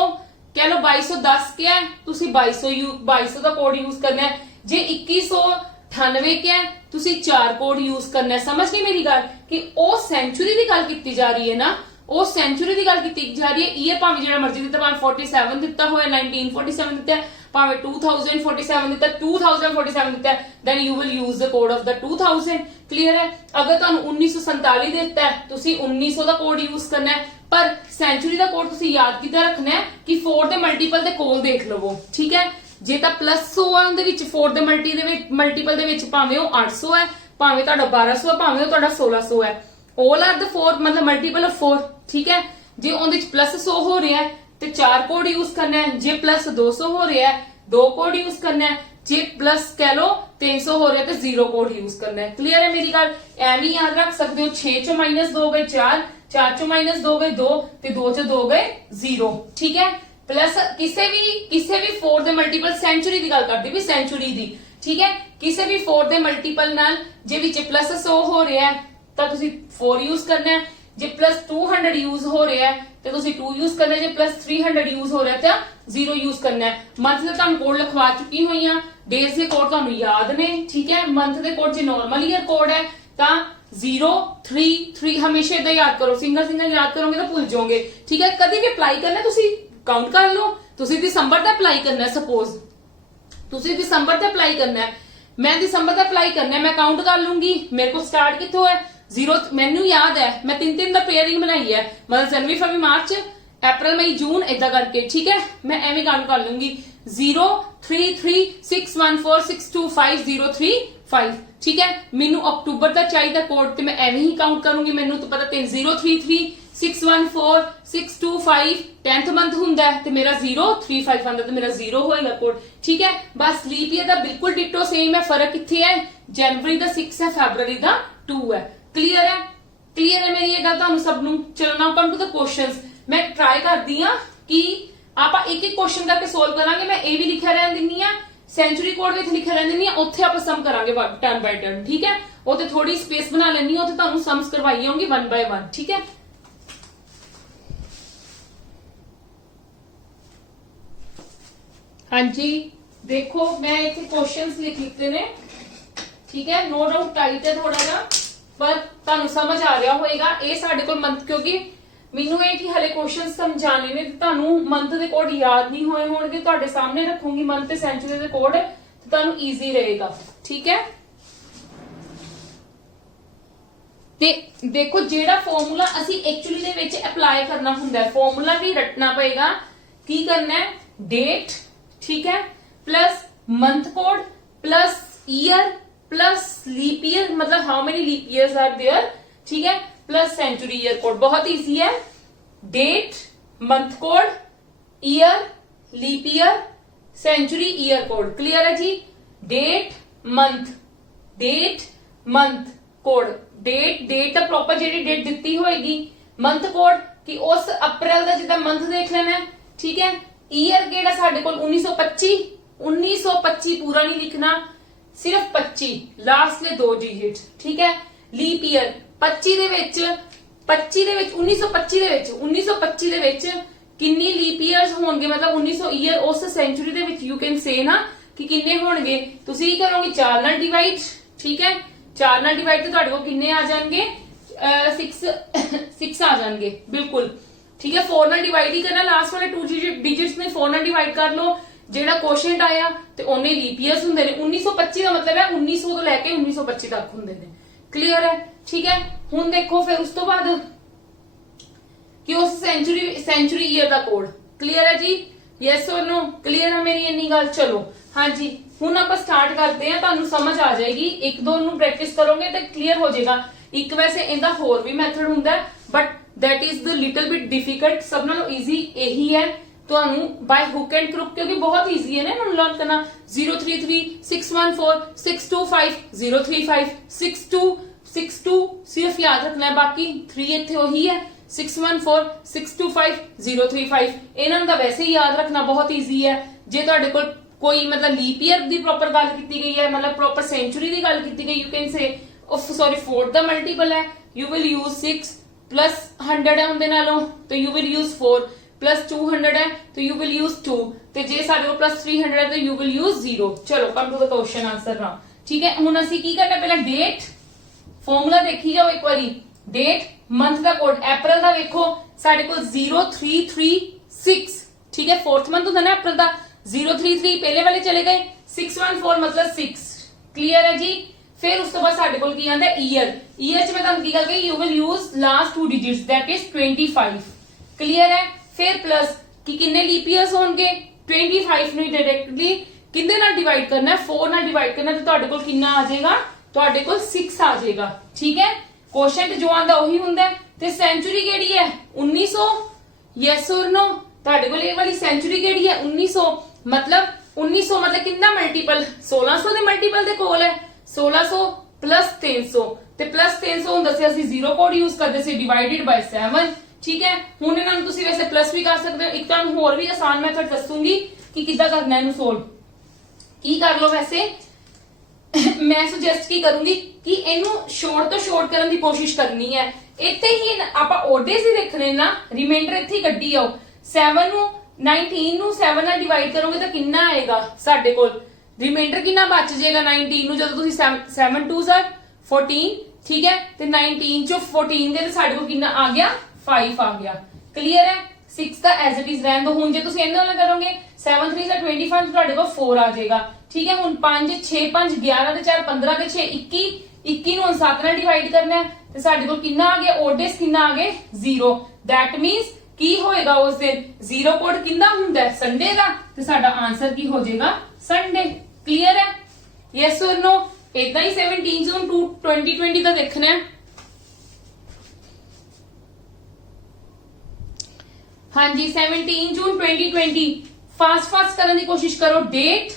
कह लो 2210 क्या है तुसी 2200 ਦਾ ਕੋਡ ਯੂਜ਼ ਕਰਨਾ ਹੈ। ਜੇ 2198 क्या है तुसी 4 ਕੋਡ ਯੂਜ਼ ਕਰਨਾ ਹੈ। ਸਮਝ ਗਏ ਮੇਰੀ ਗੱਲ? ਕਿ ਉਹ ਸੈਂਚੁਰੀ ਦੀ ਗੱਲ ਕੀਤੀ ਜਾ ਰਹੀ ਹੈ ਨਾ, ਉਹ ਸੈਂਚੁਰੀ ਦੀ ਗੱਲ ਕੀਤੀ ਜਾ ਰਹੀ ਹੈ। ਇਹ ਭਾਵੇਂ ਜਿਹੜਾ ਮਰਜ਼ੀ ਦਿੱਤਾ, ਭਾਵੇਂ 47 ਦਿੱਤਾ ਹੋਇਆ 1947 ਦਿੱਤਾ, ਭਾਵੇਂ 2047 ਦਿੱਤਾ 2047 ਦਿੱਤਾ, then you will use the code of the 2000। Clear ਹੈ? ਅਗਰ ਤੁਹਾਨੂੰ 1947 ਦਿੱਤਾ ਹੈ ਤੁਸੀਂ 1900 ਦਾ ਕੋਡ ਯੂਜ਼ ਕਰਨਾ ਹੈ। पर सेंचुरी ਦਾ ਕੋਡ ਤੁਸੀਂ ਯਾਦ ਕਿਦਾਂ ਰੱਖਣਾ ਹੈ ਕਿ 4 ਦੇ ਮਲਟੀਪਲ ਦੇ ਕੋਲ ਦੇਖ ਲਵੋ। ਠੀਕ ਹੈ, ਜੇ ਤਾਂ ਪਲੱਸ 100 ਹੈ ਉਹਦੇ ਵਿੱਚ 4 ਦੇ ਮਲਟੀਪਲ ਦੇ ਵਿੱਚ ਭਾਵੇਂ ਉਹ 800 ਹੈ, ਭਾਵੇਂ ਤੁਹਾਡਾ 1200 ਹੈ, ਭਾਵੇਂ ਉਹ ਤੁਹਾਡਾ 1600 ਹੈ। all are the 4 मतलब ਮਲਟੀਪਲ ਆਫ 4। ਠੀਕ ਹੈ, ਜੇ ਉਹਦੇ ਵਿੱਚ ਪਲੱਸ 100 ਹੋ ਰਿਹਾ ਹੈ ਤੇ 4 ਕੋਡ ਯੂਜ਼ ਕਰਨਾ ਹੈ। ਜੇ ਪਲੱਸ 200 ਹੋ ਰਿਹਾ ਹੈ 2 ਕੋਡ ਯੂਜ਼ ਕਰਨਾ ਹੈ। ਜੇ ਪਲੱਸ ਕਹ ਲੋ 300 ਹੋ ਰਿਹਾ ਤੇ 0 ਕੋਡ ਯੂਜ਼ ਕਰਨਾ ਹੈ। ਕਲੀਅਰ ਹੈ ਮੇਰੀ ਗੱਲ? ਐਵੇਂ ਯਾਦ ਰੱਖ ਸਕਦੇ ਹੋ 6 ਚੋਂ ਮਾਈਨਸ 2 ਗਏ 4 ਚੋਂ ਮਾਈਨਸ 2 ਗਏ 2 ਤੇ 2 ਚੋਂ 2 ਗਏ 0। ਠੀਕ ਹੈ, ਪਲੱਸ ਕਿਸੇ ਵੀ 4 ਦੇ ਮਲਟੀਪਲ ਸੈਂਚੁਰੀ ਦੀ ਗੱਲ ਕਰਦੀ ਵੀ ਸੈਂਚੁਰੀ ਦੀ। ਠੀਕ ਹੈ, ਕਿਸੇ ਵੀ 4 ਦੇ ਮਲਟੀਪਲ ਨਾਲ ਜੇ ਵਿੱਚ ਪਲੱਸ 100 ਹੋ ਰਿਹਾ ਹੈ ਤਾਂ ਤੁਸੀਂ 4 ਯੂਜ਼ ਕਰਨਾ ਹੈ। ਜੇ ਪਲੱਸ 200 ਯੂਜ਼ ਹੋ ਰਿਹਾ ਹੈ ਤੇ ਤੁਸੀਂ 2 ਯੂਜ਼ ਕਰਨਾ ਹੈ। ਜੇ ਪਲੱਸ 300 ਯੂਜ਼ ਹੋ ਰਿਹਾ ਤਾਂ 0 ਯੂਜ਼ ਕਰਨਾ ਹੈ। ਮੰਥ ਦੇ ਤੁਹਾਨੂੰ ਕੋਡ ਲਿਖਵਾ ਚੁੱਕੀ ਹੋਈ ਆ, ਡੇਜ਼ ਦੇ ਕੋਡ ਤੁਹਾਨੂੰ ਯਾਦ ਨੇ। ਠੀਕ ਹੈ, ਮੰਥ ਦੇ ਕੋਡ ਜੇ ਨਾਰਮਲ ਈਅਰ ਕੋਡ ਹੈ ਤਾਂ 0 3 3 ਹਮੇਸ਼ਾ ਇਦਾਂ ਯਾਦ ਕਰੋ। ਸਿੰਗਲ ਯਾਦ ਕਰੋਗੇ ਤਾਂ ਭੁੱਲ ਜਾਓਗੇ। ਠੀਕ ਹੈ, ਕਦੀ ਵੀ ਅਪਲਾਈ ਕਰਨਾ ਤੁਸੀਂ ਕਾਊਂਟ ਕਰ ਲਓ। ਤੁਸੀਂ ਦਸੰਬਰ ਦਾ ਅਪਲਾਈ ਕਰਨਾ ਹੈ, ਸਪੋਜ਼ ਤੁਸੀਂ ਦਸੰਬਰ ਦਾ ਅਪਲਾਈ ਕਰਨਾ ਹੈ, ਮੈਂ ਦਸੰਬਰ ਦਾ ਅਪਲਾਈ ਕਰਨਾ ਹੈ, ਮੈਂ ਕਾਊਂਟ ਕਰ ਲੂੰਗੀ ਮੇਰੇ ਕੋਲ ਸਟਾਰਟ ਕਿੱਥੋਂ ਹੈ 0। ਮੈਨੂੰ ਯਾਦ ਹੈ ਮੈਂ 3 ਦਾ ਪੇਅਰਿੰਗ ਬਣਾਈ ਹੈ, ਮਤਲਬ ਜਨਵਰੀ ਫਰਵਰੀ ਮਾਰਚ अप्रैल मई जून इदा करके। ठीक है, मैं एवं काउंट कर लूंगी 0 3 3 6 1 4 6 2 5 0 3 5। ठीक है, मैनू अक्टूबर का चाहिए कोड तो मैं एवं ही काउंट करूंगी। मैनू तो पता 0 3 3 6 1 4 6 2 5 10th मंथ हुंदा है ते मेरा 0 3 5 आंदा ते मेरा 0 होएगा कोड। ठीक है, बस लीप ईयर दा बिल्कुल डिटो सेम है, फर्क किथे है जनवरी दा 6 है फरवरी दा 2 है। क्लियर है? क्लियर है मेरी ये गल तुहानू सब नू? चलो now come to the questions. मैं ट्राई करदी हां कि आप एक क्वेश्चन करके सोल्व करांगे। मैं ए भी लिखा रहन दिंदी हां, सेंचुरी कोड विच लिखा रहन दिंदी हां, उत्थे आप सम करांगे टर्न बाय टर्न। ठीक है, उत्थे थोड़ी स्पेस बना लेनी, उत्थे तुहानू सम्स करवाई होंगी 1 बाय 1। ठीक है, हाँ जी देखो मैं इतने क्वेश्चंस लिखे ने। ठीक है, नो डाउट टाइट है थोड़ा जा, पर तुहानू समझ आ रहा होएगा। ये साडे कोल मंथ क्योंकि ਮੈਨੂੰ ਇਹ ਕਿ ਹਲੇ ਕੁਐਸਚਨ ਸਮਝਾਣੇ ਨੇ ਤੇ ਤੁਹਾਨੂੰ ਮੰਥ ਦੇ ਕੋਡ ਯਾਦ ਨਹੀਂ ਹੋਏ ਹੋਣਗੇ। ਤੁਹਾਡੇ ਸਾਹਮਣੇ ਰੱਖੂੰਗੀ ਮੰਥ ਤੇ ਸੈਂਚੁਰੀ ਦੇ ਕੋਡ ਤੇ ਤੁਹਾਨੂੰ ਈਜ਼ੀ ਰਹੇਗਾ। ਠੀਕ ਹੈ, ਤੇ ਦੇਖੋ ਜਿਹੜਾ ਫਾਰਮੂਲਾ ਅਸੀਂ ਐਕਚੁਅਲੀ ਦੇ ਵਿੱਚ ਅਪਲਾਈ ਕਰਨਾ ਹੁੰਦਾ ਹੈ, ਫਾਰਮੂਲਾ ਵੀ ਰੱਟਣਾ ਪਏਗਾ। ਕੀ ਕਰਨਾ ਹੈ ਡੇਟ, ਠੀਕ ਹੈ, plus month code plus year plus leap year, मतलब how many leap years are there, ठीक है, प्लस सेंचुरी ईयर कोड। बहुत इजी है, date month code year leap year century year code, clear है जी। डेट मंथ कोड, डेट का proper जी date दी होएगी मंथ कोड कि उस अप्रैल का जिदा मंथ देख लेना है, ठीक है। ईयर केड़ा साडे कोल 1925, 1925 पूरा नहीं लिखना, सिर्फ 25 लास्टले 2 डिजिट, ठीक है। लीप ईयर 25 दे विच 1925 दे विच किन्नी लीप ईयर्स होणगे, मतलब 1900 ईयर उस सेंचुरी दे विच यू कैन से ना कि किन्ने होणगे। तुसी की करोगे 4 नाल डिवाइड, ठीक है। 4 नाल डिवाइड तो तुहाडे कोल किन्ने आ जाणगे 6 आ जाणगे, बिल्कुल ठीक है। 4 नाल डिवाइड ही करना, लास्ट वाले 2 डिजिट्स में 4 नाल डिवाइड कर लो, जेड़ा क्वेश्चन आया ते ओने लीप ईयर्स हुंदे ने। 1925 का मतलब है 1900 तो लेके 1925 तक हुंदे ने, क्लियर है, ठीक है। हुण देखो फिर उस तो बाद कि उस सेंचुरी ईयर का कोड क्लियर है जी, यस और नो, क्लियर है मेरी इन्नी गल। चलो हाँ जी, हुण आपां स्टार्ट करते हैं, तुहानू समझ आ जाएगी, एक दो नू प्रैक्टिस करोगे तो क्लियर हो जाएगा। एक वैसे इहदा होर भी मैथड हुंदा है but that is the little bit difficult, सब नालों ईजी यही है तुहानू बाय हुक एंड क्रुक, क्योंकि बहुत ईजी है ना इन्हू लर्न करना। 033 614 625 035 62 सिर्फ याद रखना है, बाकी 3 इत्थे वही है 614 625 035, इन्हां दा वैसे ही याद रखना बहुत ईजी है। जे तुहाडे कोल कोई मतलब लीप ईयर दी प्रॉपर गल कीती गई है, मतलब प्रॉपर सेंचुरी दी गल कीती गई, यू कैन से सॉरी 4 दा मल्टीपल है, यू विल यूज 6 प्लस 100 है उनदे नालों तो यू विल यूज 4 प्लस 200 है तो यू विल यूज 2, ते जे साडे कोल प्लस 300 है तो यू विल यूज 0। चलो come to the question answer ना, ठीक है। हुण असीं की करना, पहला डेट फॉर्मूला देखी जाओ एक बारी, डेट मंथ का कोड अप्रैल का वेखो साडे कोल 0336, ठीक है। 4th मंथ होता ना अप्रैल का, 033 पहले वाले चले गए, 614 मतलब 6, क्लियर है जी। फिर उस तो बाद साडे कोल की आंदा ईयर, ईयर च मैं तुहानू की गल कही, you will use last 2 digits that is 25, clear है। फिर प्लस कि किन्ने लीप ईयर्स होणगे 25 ਨੂੰ डायरेक्टली किंदे नाल डिवाइड करना है, 4 नाल डिवाइड करना, तो तुहाडे कोल किन्ना आ जाएगा, तुहाडे कोल 6 आ जाएगा, ठीक है। क्वेश्चन जो आंदा वही हुंदा है। ते सेंचुरी केड़ी है 1900, यस और नो, तुहाडे कोल ये वाली सेंचुरी केड़ी है 1900, मतलब 1900 मतलब कितना मल्टीपल 1600 दे मल्टीपल दे कोल है 1600 प्लस 300, ते प्लस 300 हुंदा सी असि 0 कोड यूज करदे सी डिवाइडेड बाय 7, ठीक है। हुण इन्हां नूं तुसीं वैसे प्लस भी कर सकते हो, एक तुहानूं होर भी आसान मैथड दसूंगी कि किद्दां करना इहनूं सोल्व। की कर लो वैसे मैं सुजैसट की करूंगी कि इहनूं शॉर्ट तो शॉर्ट करने की कोशिश करनी है। इत्थे ही आपां ओडेज ही देखने ना, रिमाइंडर इत्थे ही कड्ढी आओ। 7 नूं 19 नूं 7 नाल डिवाइड करोगे तो कितना आएगा साडे कोल, रिमाइंडर कितना बच जाएगा 19 नूं, जदों तुसीं 7 2 14, ठीक है। ते 19 चो 14 दे साडे कोल कितना आ गया 5 आ गया, क्लियर है। 6 का एज इट इज रहन दो। हुण जे तुसीं इहदे नाल करोगे 7 3 25 तुहाडे कोल 4 आ जाएगा, ठीक है। हुण 5 6 5 11 ते 4 15 ते 6 21, 21 ਨੂੰ 7 ਨਾਲ डिवाइड करना है ਤੇ ਸਾਡੇ ਕੋਲ ਕਿੰਨਾ ਆ ਗਿਆ, ਓਡੇਸ ਕਿੰਨਾ ਆ ਗਏ 0, दैट मींस ਕੀ ਹੋਏਗਾ ਉਸ ਦਿਨ 0 ਕੋਡ ਕਿੰਨਾ ਹੁੰਦਾ ਹੈ ਸੰਡੇ ਦਾ, ਤੇ ਸਾਡਾ ਆਨਸਰ ਕੀ ਹੋ ਜਾਏਗਾ ਸੰਡੇ, ਕਲੀਅਰ ਹੈ, ਯੈਸ অর नो। ਇਦਾਂ ਹੀ 17 ਜੂਨ 2020 ਦਾ ਦੇਖਣਾ ਹੈ। हाँ जी 17 जून 2020 फास्ट करने की कोशिश करो। डेट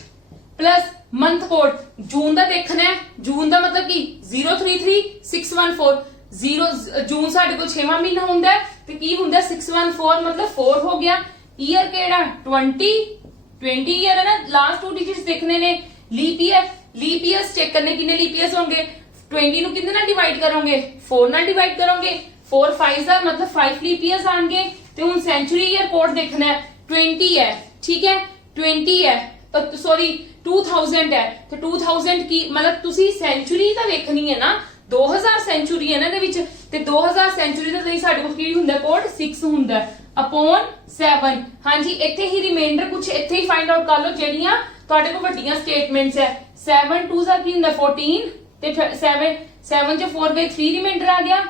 प्लस मंथ कोड, जून का देखना है, जून का मतलब की 033614, 0 जून साडे कोल 6वां महीना हुंदा है ते की हुंदा 614 मतलब 4 हो गया। ईयर केड़ा 20 ईयर है ना, लास्ट 2 डिजिट्स देखने ने। लीप ईयर्स चेक करने कितने लीप ईयर्स होंगे, 20 ਨੂੰ कितने ਨਾਲ डिवाइड करोगे 4 ਨਾਲ डिवाइड करोगे, 4 5 मतलब 5 लीप ईयर्स आएंगे। तो हुन सेंचुरी ईयर कोड देखना है 20 है, ठीक है 20 है, सॉरी 2000 है, तो 2000 की मतलब तुसी सेंचुरी ਤਾਂ ਵੇਖਣੀ है ना, 2000 सेंचुरी है ना ਇਹਦੇ ਵਿੱਚ, ਤੇ 2000 सेंचुरी ਦਾ ਲਈ ਸਾਡੇ ਕੋਲ ਕੀ ਹੁੰਦਾ ਕੋਡ 6 ਹੁੰਦਾ upon 7। ਹਾਂਜੀ ਇੱਥੇ ਹੀ ਰਿਮਾਈਂਡਰ ਕੁਝ ਇੱਥੇ ਹੀ ਫਾਈਂਡ ਆਊਟ ਕਰ ਲਓ ਜਿਹੜੀਆਂ ਤੁਹਾਡੇ ਕੋਲ ਵੱਡੀਆਂ ਸਟੇਟਮੈਂਟਸ ਹੈ। 7 2 ਦਾ ਕੀ ਹੁੰਦਾ 14 ਤੇ 7 ਚ 4 ਗਏ 3 ਰਿਮਾਈਂਡਰ ਆ ਗਿਆ,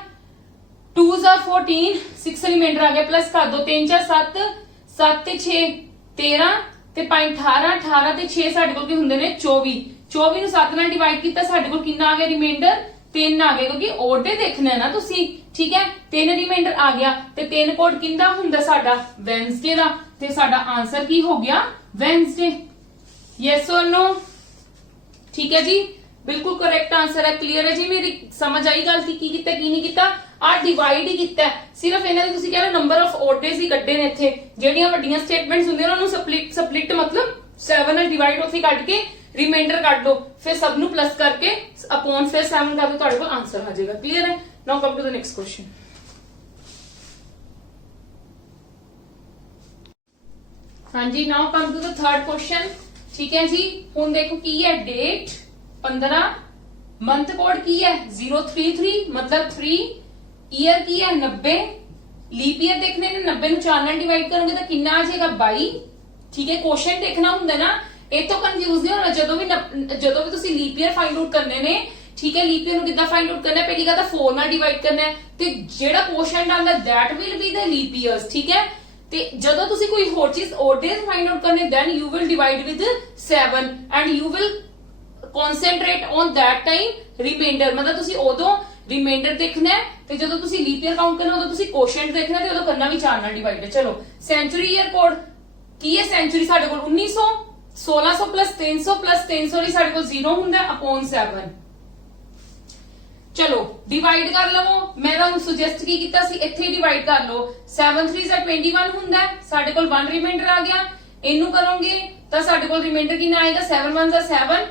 2 जा 14 6 रिमाइंडर आ गया, प्लस कर दो 3 4 7 7 ते 6 13 ते 5 18 18 ते 6 साडे कोल की हुंदे ने 24 24 ਨੂੰ 7 ਨਾਲ डिवाइड ਕੀਤਾ ਸਾਡੇ ਕੋਲ ਕਿੰਨਾ ਆ ਗਿਆ ਰਿਮਾइंडर 3 ਆ ਗਿਆ, क्योंकि ओडे देखना है ना तुसी, ठीक है 3 रिमाइंडर आ गया ਤੇ 3 ਕੋਡ ਕਿੰਦਾ ਹੁੰਦਾ ਸਾਡਾ ਵੈਨਸਡੇ ਦਾ, ਤੇ ਸਾਡਾ ਆਨਸਰ ਕੀ ਹੋ ਗਿਆ ਵੈਨਸਡੇ, यस और नो, ठीक है जी बिल्कुल करेक्ट आंसर है। क्लियर है जी, मेरी समझ आई गल की कीता की नहीं कीता। ਆ ਡਿਵਾਈਡ ਹੀ ਕੀਤਾ ਹੈ। ਸਿਰਫ ਇਹਨਾਂ ਦੇ ਤੁਸੀਂ ਕਹਿੰਦੇ ਨੰਬਰ ਆਫ ਓਡ ਡੇਜ਼ ਹੀ ਕੱਢੇ ਨੇ ਇੱਥੇ। ਜਿਹੜੀਆਂ ਵੱਡੀਆਂ ਸਟੇਟਮੈਂਟਸ ਹੁੰਦੀਆਂ ਉਹਨਾਂ ਨੂੰ ਸਪਲਿਟ ਮਤਲਬ 7 ਨਾਲ ਡਿਵਾਈਡ ਉੱਥੇ ਕੱਢ ਕੇ रिमाइंडर काट दो, फिर सब नु प्लस करके अपॉन फिर 7 कर दो, ਤੁਹਾਡੇ ਕੋਲ आंसर आ जाएगा। क्लियर है? Now come to the next question. हाँ जी, now come to the third question. ठीक है जी, हुन देखो की है डेट 15, मंथ कोड की है 033 मतलब 3, ईयर की है 90, लीप ईयर देखने ने 90 नु 4 ਨਾਲ डिवाइड करोगे तो कितना आ जाएगा 22। ठीक है, क्वेश्चन देखना ਹੁੰਦਾ ना, ਇਹ ਤੋਂ ਕੰਫਿਊਜ਼ ਨਹੀਂ ਹੋਣਾ। ਜਦੋਂ ਵੀ ਤੁਸੀਂ ਲੀਪ ਈਅਰ ਫਾਈਂਡ ਆਊਟ ਕਰਨੇ ਨੇ, ਠੀਕ ਹੈ, ਲੀਪ ਈਅਰ ਨੂੰ ਕਿੱਦਾਂ ਫਾਈਂਡ ਆਊਟ ਕਰਨਾ ਹੈ, ਪਹਿਲੀ ਗੱਲ ਤਾਂ 4 ਨਾਲ ਡਿਵਾਈਡ ਕਰਨਾ ਹੈ ਤੇ ਜਿਹੜਾ ਕੋਸ਼ੈਂਟ ਆਉਂਦਾ that will be the leap years। ਠੀਕ ਹੈ, ਤੇ ਜਦੋਂ ਤੁਸੀਂ ਕੋਈ ਹੋਰ ਚੀਜ਼ odd days ਫਾਈਂਡ ਆਊਟ ਕਰਨੇ, then you will divide with 7 and you will concentrate on that time remainder। ਮਤਲਬ ਤੁਸੀਂ ਉਦੋਂ ਰਿਮਾਈਂਡਰ ਦੇਖਣਾ ਹੈ ਤੇ ਜਦੋਂ ਤੁਸੀਂ ਲੀਪ ਈਅਰ ਕਾਊਂਟ ਕਰਨਾ ਉਦੋਂ ਤੁਸੀਂ ਕੋਸ਼ੈਂਟ ਦੇਖਣਾ ਤੇ ਉਦੋਂ ਕਰਨਾ ਵੀ 4 ਨਾਲ ਡਿਵਾਈਡ ਹੈ। ਚਲੋ, ਸੈਂਚੁਰੀ ਈਅਰ ਕੋਡ ਕੀ ਹੈ? ਸੈਂਚੁਰੀ ਸਾਡੇ ਕੋਲ 1900, 1600 plus 300 ਲਈ ਸਾਡੇ ਕੋਲ 0 ਹੁੰਦਾ upon 7। ਚਲੋ ਡਿਵਾਈਡ ਕਰ ਲਵੋ। ਮੈਂ ਤੁਹਾਨੂੰ ਸੁਜੈਸਟ ਕੀ ਕੀਤਾ ਸੀ, ਇੱਥੇ ਹੀ ਡਿਵਾਈਡ ਕਰ ਲਓ। 7 3s 21 ਹੁੰਦਾ, ਸਾਡੇ ਕੋਲ 1 ਰਿਮਾਈਂਡਰ ਆ ਗਿਆ। ਇਹਨੂੰ ਕਰੋਗੇ ਤਾਂ ਸਾਡੇ ਕੋਲ ਰਿਮਾਈਂਡਰ ਕਿੰਨਾ ਆਏਗਾ? 7 1s 7,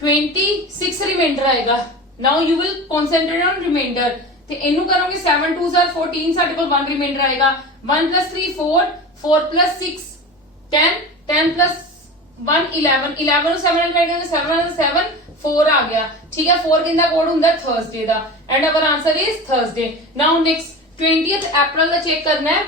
26 ਰਿਮਾਈਂਡਰ ਆਏਗਾ। Now you will concentrate on reminder ਤੇ ਇਹਨੂੰ ਕਰੋਗੇ 7 2s 14, ਸਾਡੇ ਕੋਲ 1 ਰਿਮਾਈਂਡਰ ਆਏਗਾ। 1 plus 3 4, 4 plus 6 10, 10 plus 1 11, 11 ਨੂੰ 7 ਨਾਲ ਡਿਵਾਈਡ ਕਰਾਂਗੇ, 7 ਨਾਲ 7 4 ਆ ਗਿਆ। ਠੀਕ ਹੈ, 4 ਕਿੰਦਾ ਕੋਡ ਹੁੰਦਾ? ਥਰਸਡੇ ਦਾ, and our answer is Thursday. Now next 20th April ਦਾ ਚੈੱਕ ਕਰਨਾ ਹੈ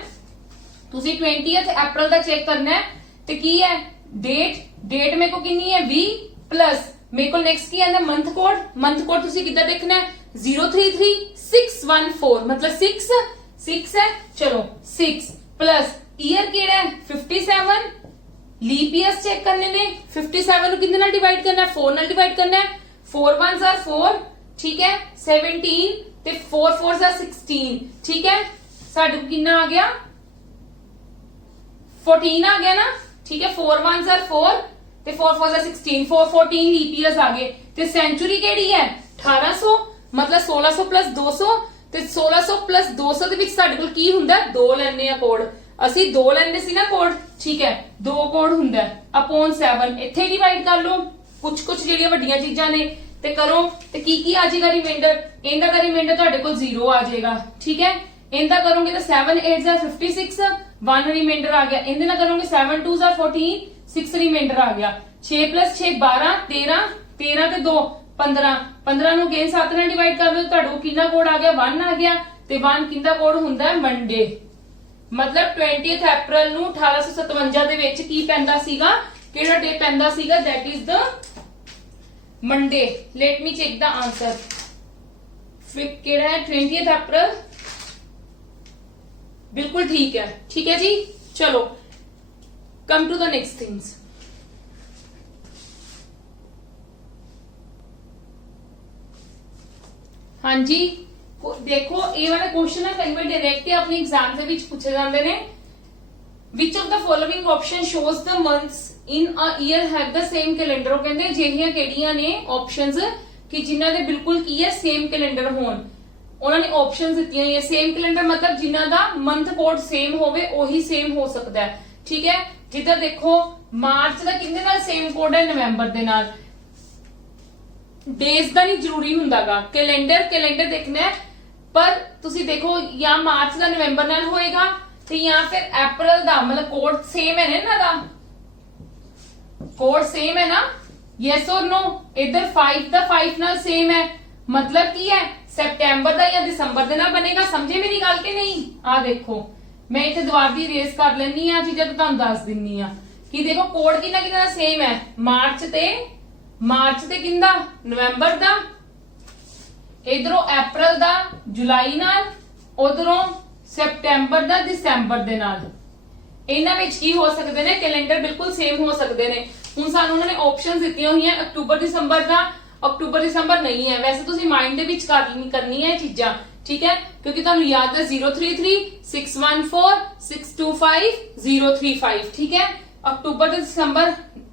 ਤੁਸੀਂ। 20th ਅਪ੍ਰੈਲ ਦਾ ਚੈੱਕ ਕਰਨਾ ਹੈ ਤੇ ਕੀ ਹੈ? ਡੇਟ ਮੇਰੇ ਕੋ ਕਿੰਨੀ ਹੈ? 20 ਪਲੱਸ ਮੇਰੇ ਕੋਲ ਨੈਕਸਟ ਕੀ ਆਂਦਾ? ਮੰਥ ਕੋਡ ਤੁਸੀਂ ਕਿੱਦਾਂ ਦੇਖਣਾ ਹੈ? 033 614 ਮਤਲਬ 6 ਹੈ। ਚਲੋ 6 ਪਲੱਸ ईयर केड़ा है? 57। लीप ईयर्स चेक करने ने 57 ਨੂੰ ਕਿੰਨੇ ਨਾਲ ਡਿਵਾਈਡ ਕਰਨਾ ਹੈ? 4 ਨਾਲ ਡਿਵਾਈਡ ਕਰਨਾ ਹੈ। 4 1s 4, ਠੀਕ ਹੈ, 17 ਤੇ 4 4s 16। ਠੀਕ ਹੈ, ਸਾਡੇ ਕੋਲ ਕਿੰਨਾ ਆ ਗਿਆ? 14 ਆ ਗਿਆ ਨਾ। ਠੀਕ ਹੈ, 4 1s 4 ਤੇ 4 4s 16, 14 ਲੀਪ ਈਅਰਸ ਆ ਗਏ। ਤੇ ਸੈਂਚੁਰੀ ਕਿਹੜੀ ਹੈ? 1800 ਮਤਲਬ 1600 ਪਲੱਸ 200 ਤੇ 1600 ਪਲੱਸ 200 ਦੇ ਵਿੱਚ ਸਾਡੇ ਕੋਲ ਕੀ ਹੁੰਦਾ? 2 ਲੈਣੇ ਆ ਕੋਡ। ਅਸੀਂ 2 ਲੈਣੇ ਸੀ ਨਾ ਕੋਡ। ਠੀਕ ਹੈ, 2 ਕੋਡ ਹੁੰਦਾ upon 7। ਇੱਥੇ ਡਿਵਾਈਡ ਕਰ ਲਓ ਕੁਝ ਜਿਹੜੀਆਂ ਵੱਡੀਆਂ ਚੀਜ਼ਾਂ ਨੇ ਤੇ ਕਰੋ ਤੇ ਕੀ ਆ ਜਾਏਗਾ ਰਿਮਾਈਂਡਰ? ਇਹਦਾ ਦਾ ਰਿਮਾਈਂਡਰ ਤੁਹਾਡੇ ਕੋਲ 0 ਆ ਜਾਏਗਾ। ਠੀਕ ਹੈ, ਇਹਦਾ ਕਰੋਗੇ ਤਾਂ 7 8s 56, 1 ਰਿਮਾਈਂਡਰ ਆ ਗਿਆ। ਇਹਦੇ ਨਾਲ ਕਰੋਗੇ 7 2s 14, 6 ਰਿਮਾਈਂਡਰ ਆ ਗਿਆ। 6 plus 6 12, 13 ਤੇ 2 15, 15 ਨੂੰ ਅਗੇਨ 7 ਨਾਲ ਡਿਵਾਈਡ ਕਰ ਲਓ, ਤੁਹਾਡੇ ਕੋਲ ਕਿੰਨਾ ਕੋਡ ਆ ਗਿਆ? 1 ਆ ਗਿਆ। ਤੇ 1 ਕਿੰਦਾ ਕੋਡ ਹੁੰਦਾ ਹੈ? ਮੰਡੇ। ਮਤਲਬ 20th ਅਪ੍ਰੈਲ ਨੂੰ 1857 ਦੇ ਵਿੱਚ ਕੀ ਪੈਂਦਾ ਸੀਗਾ? ਕਿਹੜਾ ਡੇ ਪੈਂਦਾ ਸੀਗਾ? that is the Monday। let me check the answer। ਫਿਰ ਕਿਹੜਾ ਹੈ? 20th ਅਪ੍ਰੈਲ, ਬਿਲਕੁਲ ਠੀਕ ਹੈ। ਠੀਕ ਹੈ ਜੀ, ਚਲੋ come to the next things। हाँ जी, देखो ये वाला क्वेश्चन है कई बार डायरेक्ट अपने एग्जाम ਦੇ ਵਿੱਚ ਪੁੱਛੇ ਜਾਂਦੇ ਨੇ। which of the following option shows the months in a year have the same calendar। ਉਹ ਕਹਿੰਦੇ ਜਿਹੜੀਆਂ ਕਿਹੜੀਆਂ ਨੇ ਆਪਸ਼ਨਸ ਕਿ ਜਿਨ੍ਹਾਂ ਦੇ ਬਿਲਕੁਲ ਕੀ ਹੈ? ਸੇਮ ਕੈਲੰਡਰ ਹੋਣ। ਉਹਨਾਂ ਨੇ ਆਪਸ਼ਨਸ ਦਿੱਤੀਆਂ ਹੋਈਆਂ। ਸੇਮ ਕੈਲੰਡਰ ਮਤਲਬ ਜਿਨ੍ਹਾਂ ਦਾ ਮੰਥ ਕੋਡ ਸੇਮ ਹੋਵੇ ਉਹੀ ਸੇਮ ਹੋ ਸਕਦਾ ਹੈ। ਠੀਕ ਹੈ, ਜਿੱਦਾਂ ਦੇਖੋ ਮਾਰਚ ਦਾ ਕਿੰਨੇ ਨਾਲ ਸੇਮ ਕੋਡ ਹੈ? ਨਵੰਬਰ ਦੇ ਨਾਲ। डेज ਦਾ ਨਹੀਂ ਜ਼ਰੂਰੀ ਹੁੰਦਾਗਾ, ਕੈਲੰਡਰ ਦੇਖਣਾ ਹੈ। ਪਰ ਤੁਸੀਂ ਦੇਖੋ ਜਾਂ ਮਾਰਚ ਦਾ ਨਵੰਬਰ ਨਾਲ ਹੋਏਗਾ ਤੇ ਜਾਂ ਫਿਰ ਅਪ੍ਰੈਲ ਦਾ, ਮਤਲਬ ਕੋਡ ਸੇਮ ਹੈ ਨਾ ਇਹਨਾਂ ਦਾ, ਕੋਡ ਸੇਮ ਹੈ ਨਾ? ਯੈਸ ਔਰ नो? ਇਧਰ 5 ਦਾ 5 ਨਾਲ ਸੇਮ ਹੈ, ਮਤਲਬ ਕੀ ਹੈ? ਸਪਟੈਂਬਰ ਦਾ ਜਾਂ ਦਸੰਬਰ ਦੇ ਨਾਲ ਬਣੇਗਾ। ਸਮਝੇ ਮੇਰੀ ਗੱਲ ਕਿ ਨਹੀਂ? ਆ ਦੇਖੋ ਮੈਂ ਇੱਥੇ ਦੁਬਾਰਾ ਦੀ ਰੇਸ ਕਰ ਲੈਣੀ ਆ ਚੀਜ਼ਾਂ ਤੇ ਤੁਹਾਨੂੰ ਦੱਸ ਦਿੰਨੀ ਆ ਕਿ ਦੇਖੋ ਕੋਡ ਕਿੰਨਾ ਦਾ ਸੇਮ ਹੈ। ਮਾਰਚ ਤੇ ਕਿੰਦਾ? ਨਵੰਬਰ ਦਾ। ਇਧਰੋਂ ਅਪ੍ਰੈਲ ਦਾ ਜੁਲਾਈ ਨਾਲ, ਉਧਰੋਂ ਸਪਟੈਂਬਰ ਦਾ ਦਸੰਬਰ ਦੇ ਨਾਲ। ਇਹਨਾਂ ਵਿੱਚ ਕੀ ਹੋ ਸਕਦੇ ਨੇ? ਕੈਲੰਡਰ ਬਿਲਕੁਲ ਸੇਮ ਹੋ ਸਕਦੇ ਨੇ। ਹੁਣ ਸਾਨੂੰ ਉਹਨਾਂ ਨੇ ਆਪਸ਼ਨਸ ਦਿੱਤੀਆਂ ਹੋਈਆਂ ਅਕਤੂਬਰ ਦਸੰਬਰ ਦਾ। ਅਕਤੂਬਰ ਦਸੰਬਰ ਨਹੀਂ ਹੈ, ਵੈਸੇ ਤੁਸੀਂ ਮਾਈਂਡ ਦੇ ਵਿੱਚ ਕਰਨੀ ਹੈ ਚੀਜ਼ਾਂ। ਠੀਕ ਹੈ, ਕਿਉਂਕਿ ਤੁਹਾਨੂੰ ਯਾਦ ਹੈ 033 614 625 035। ਠੀਕ ਹੈ, ਅਕਤੂਬਰ ਤੇ ਦਸੰਬਰ।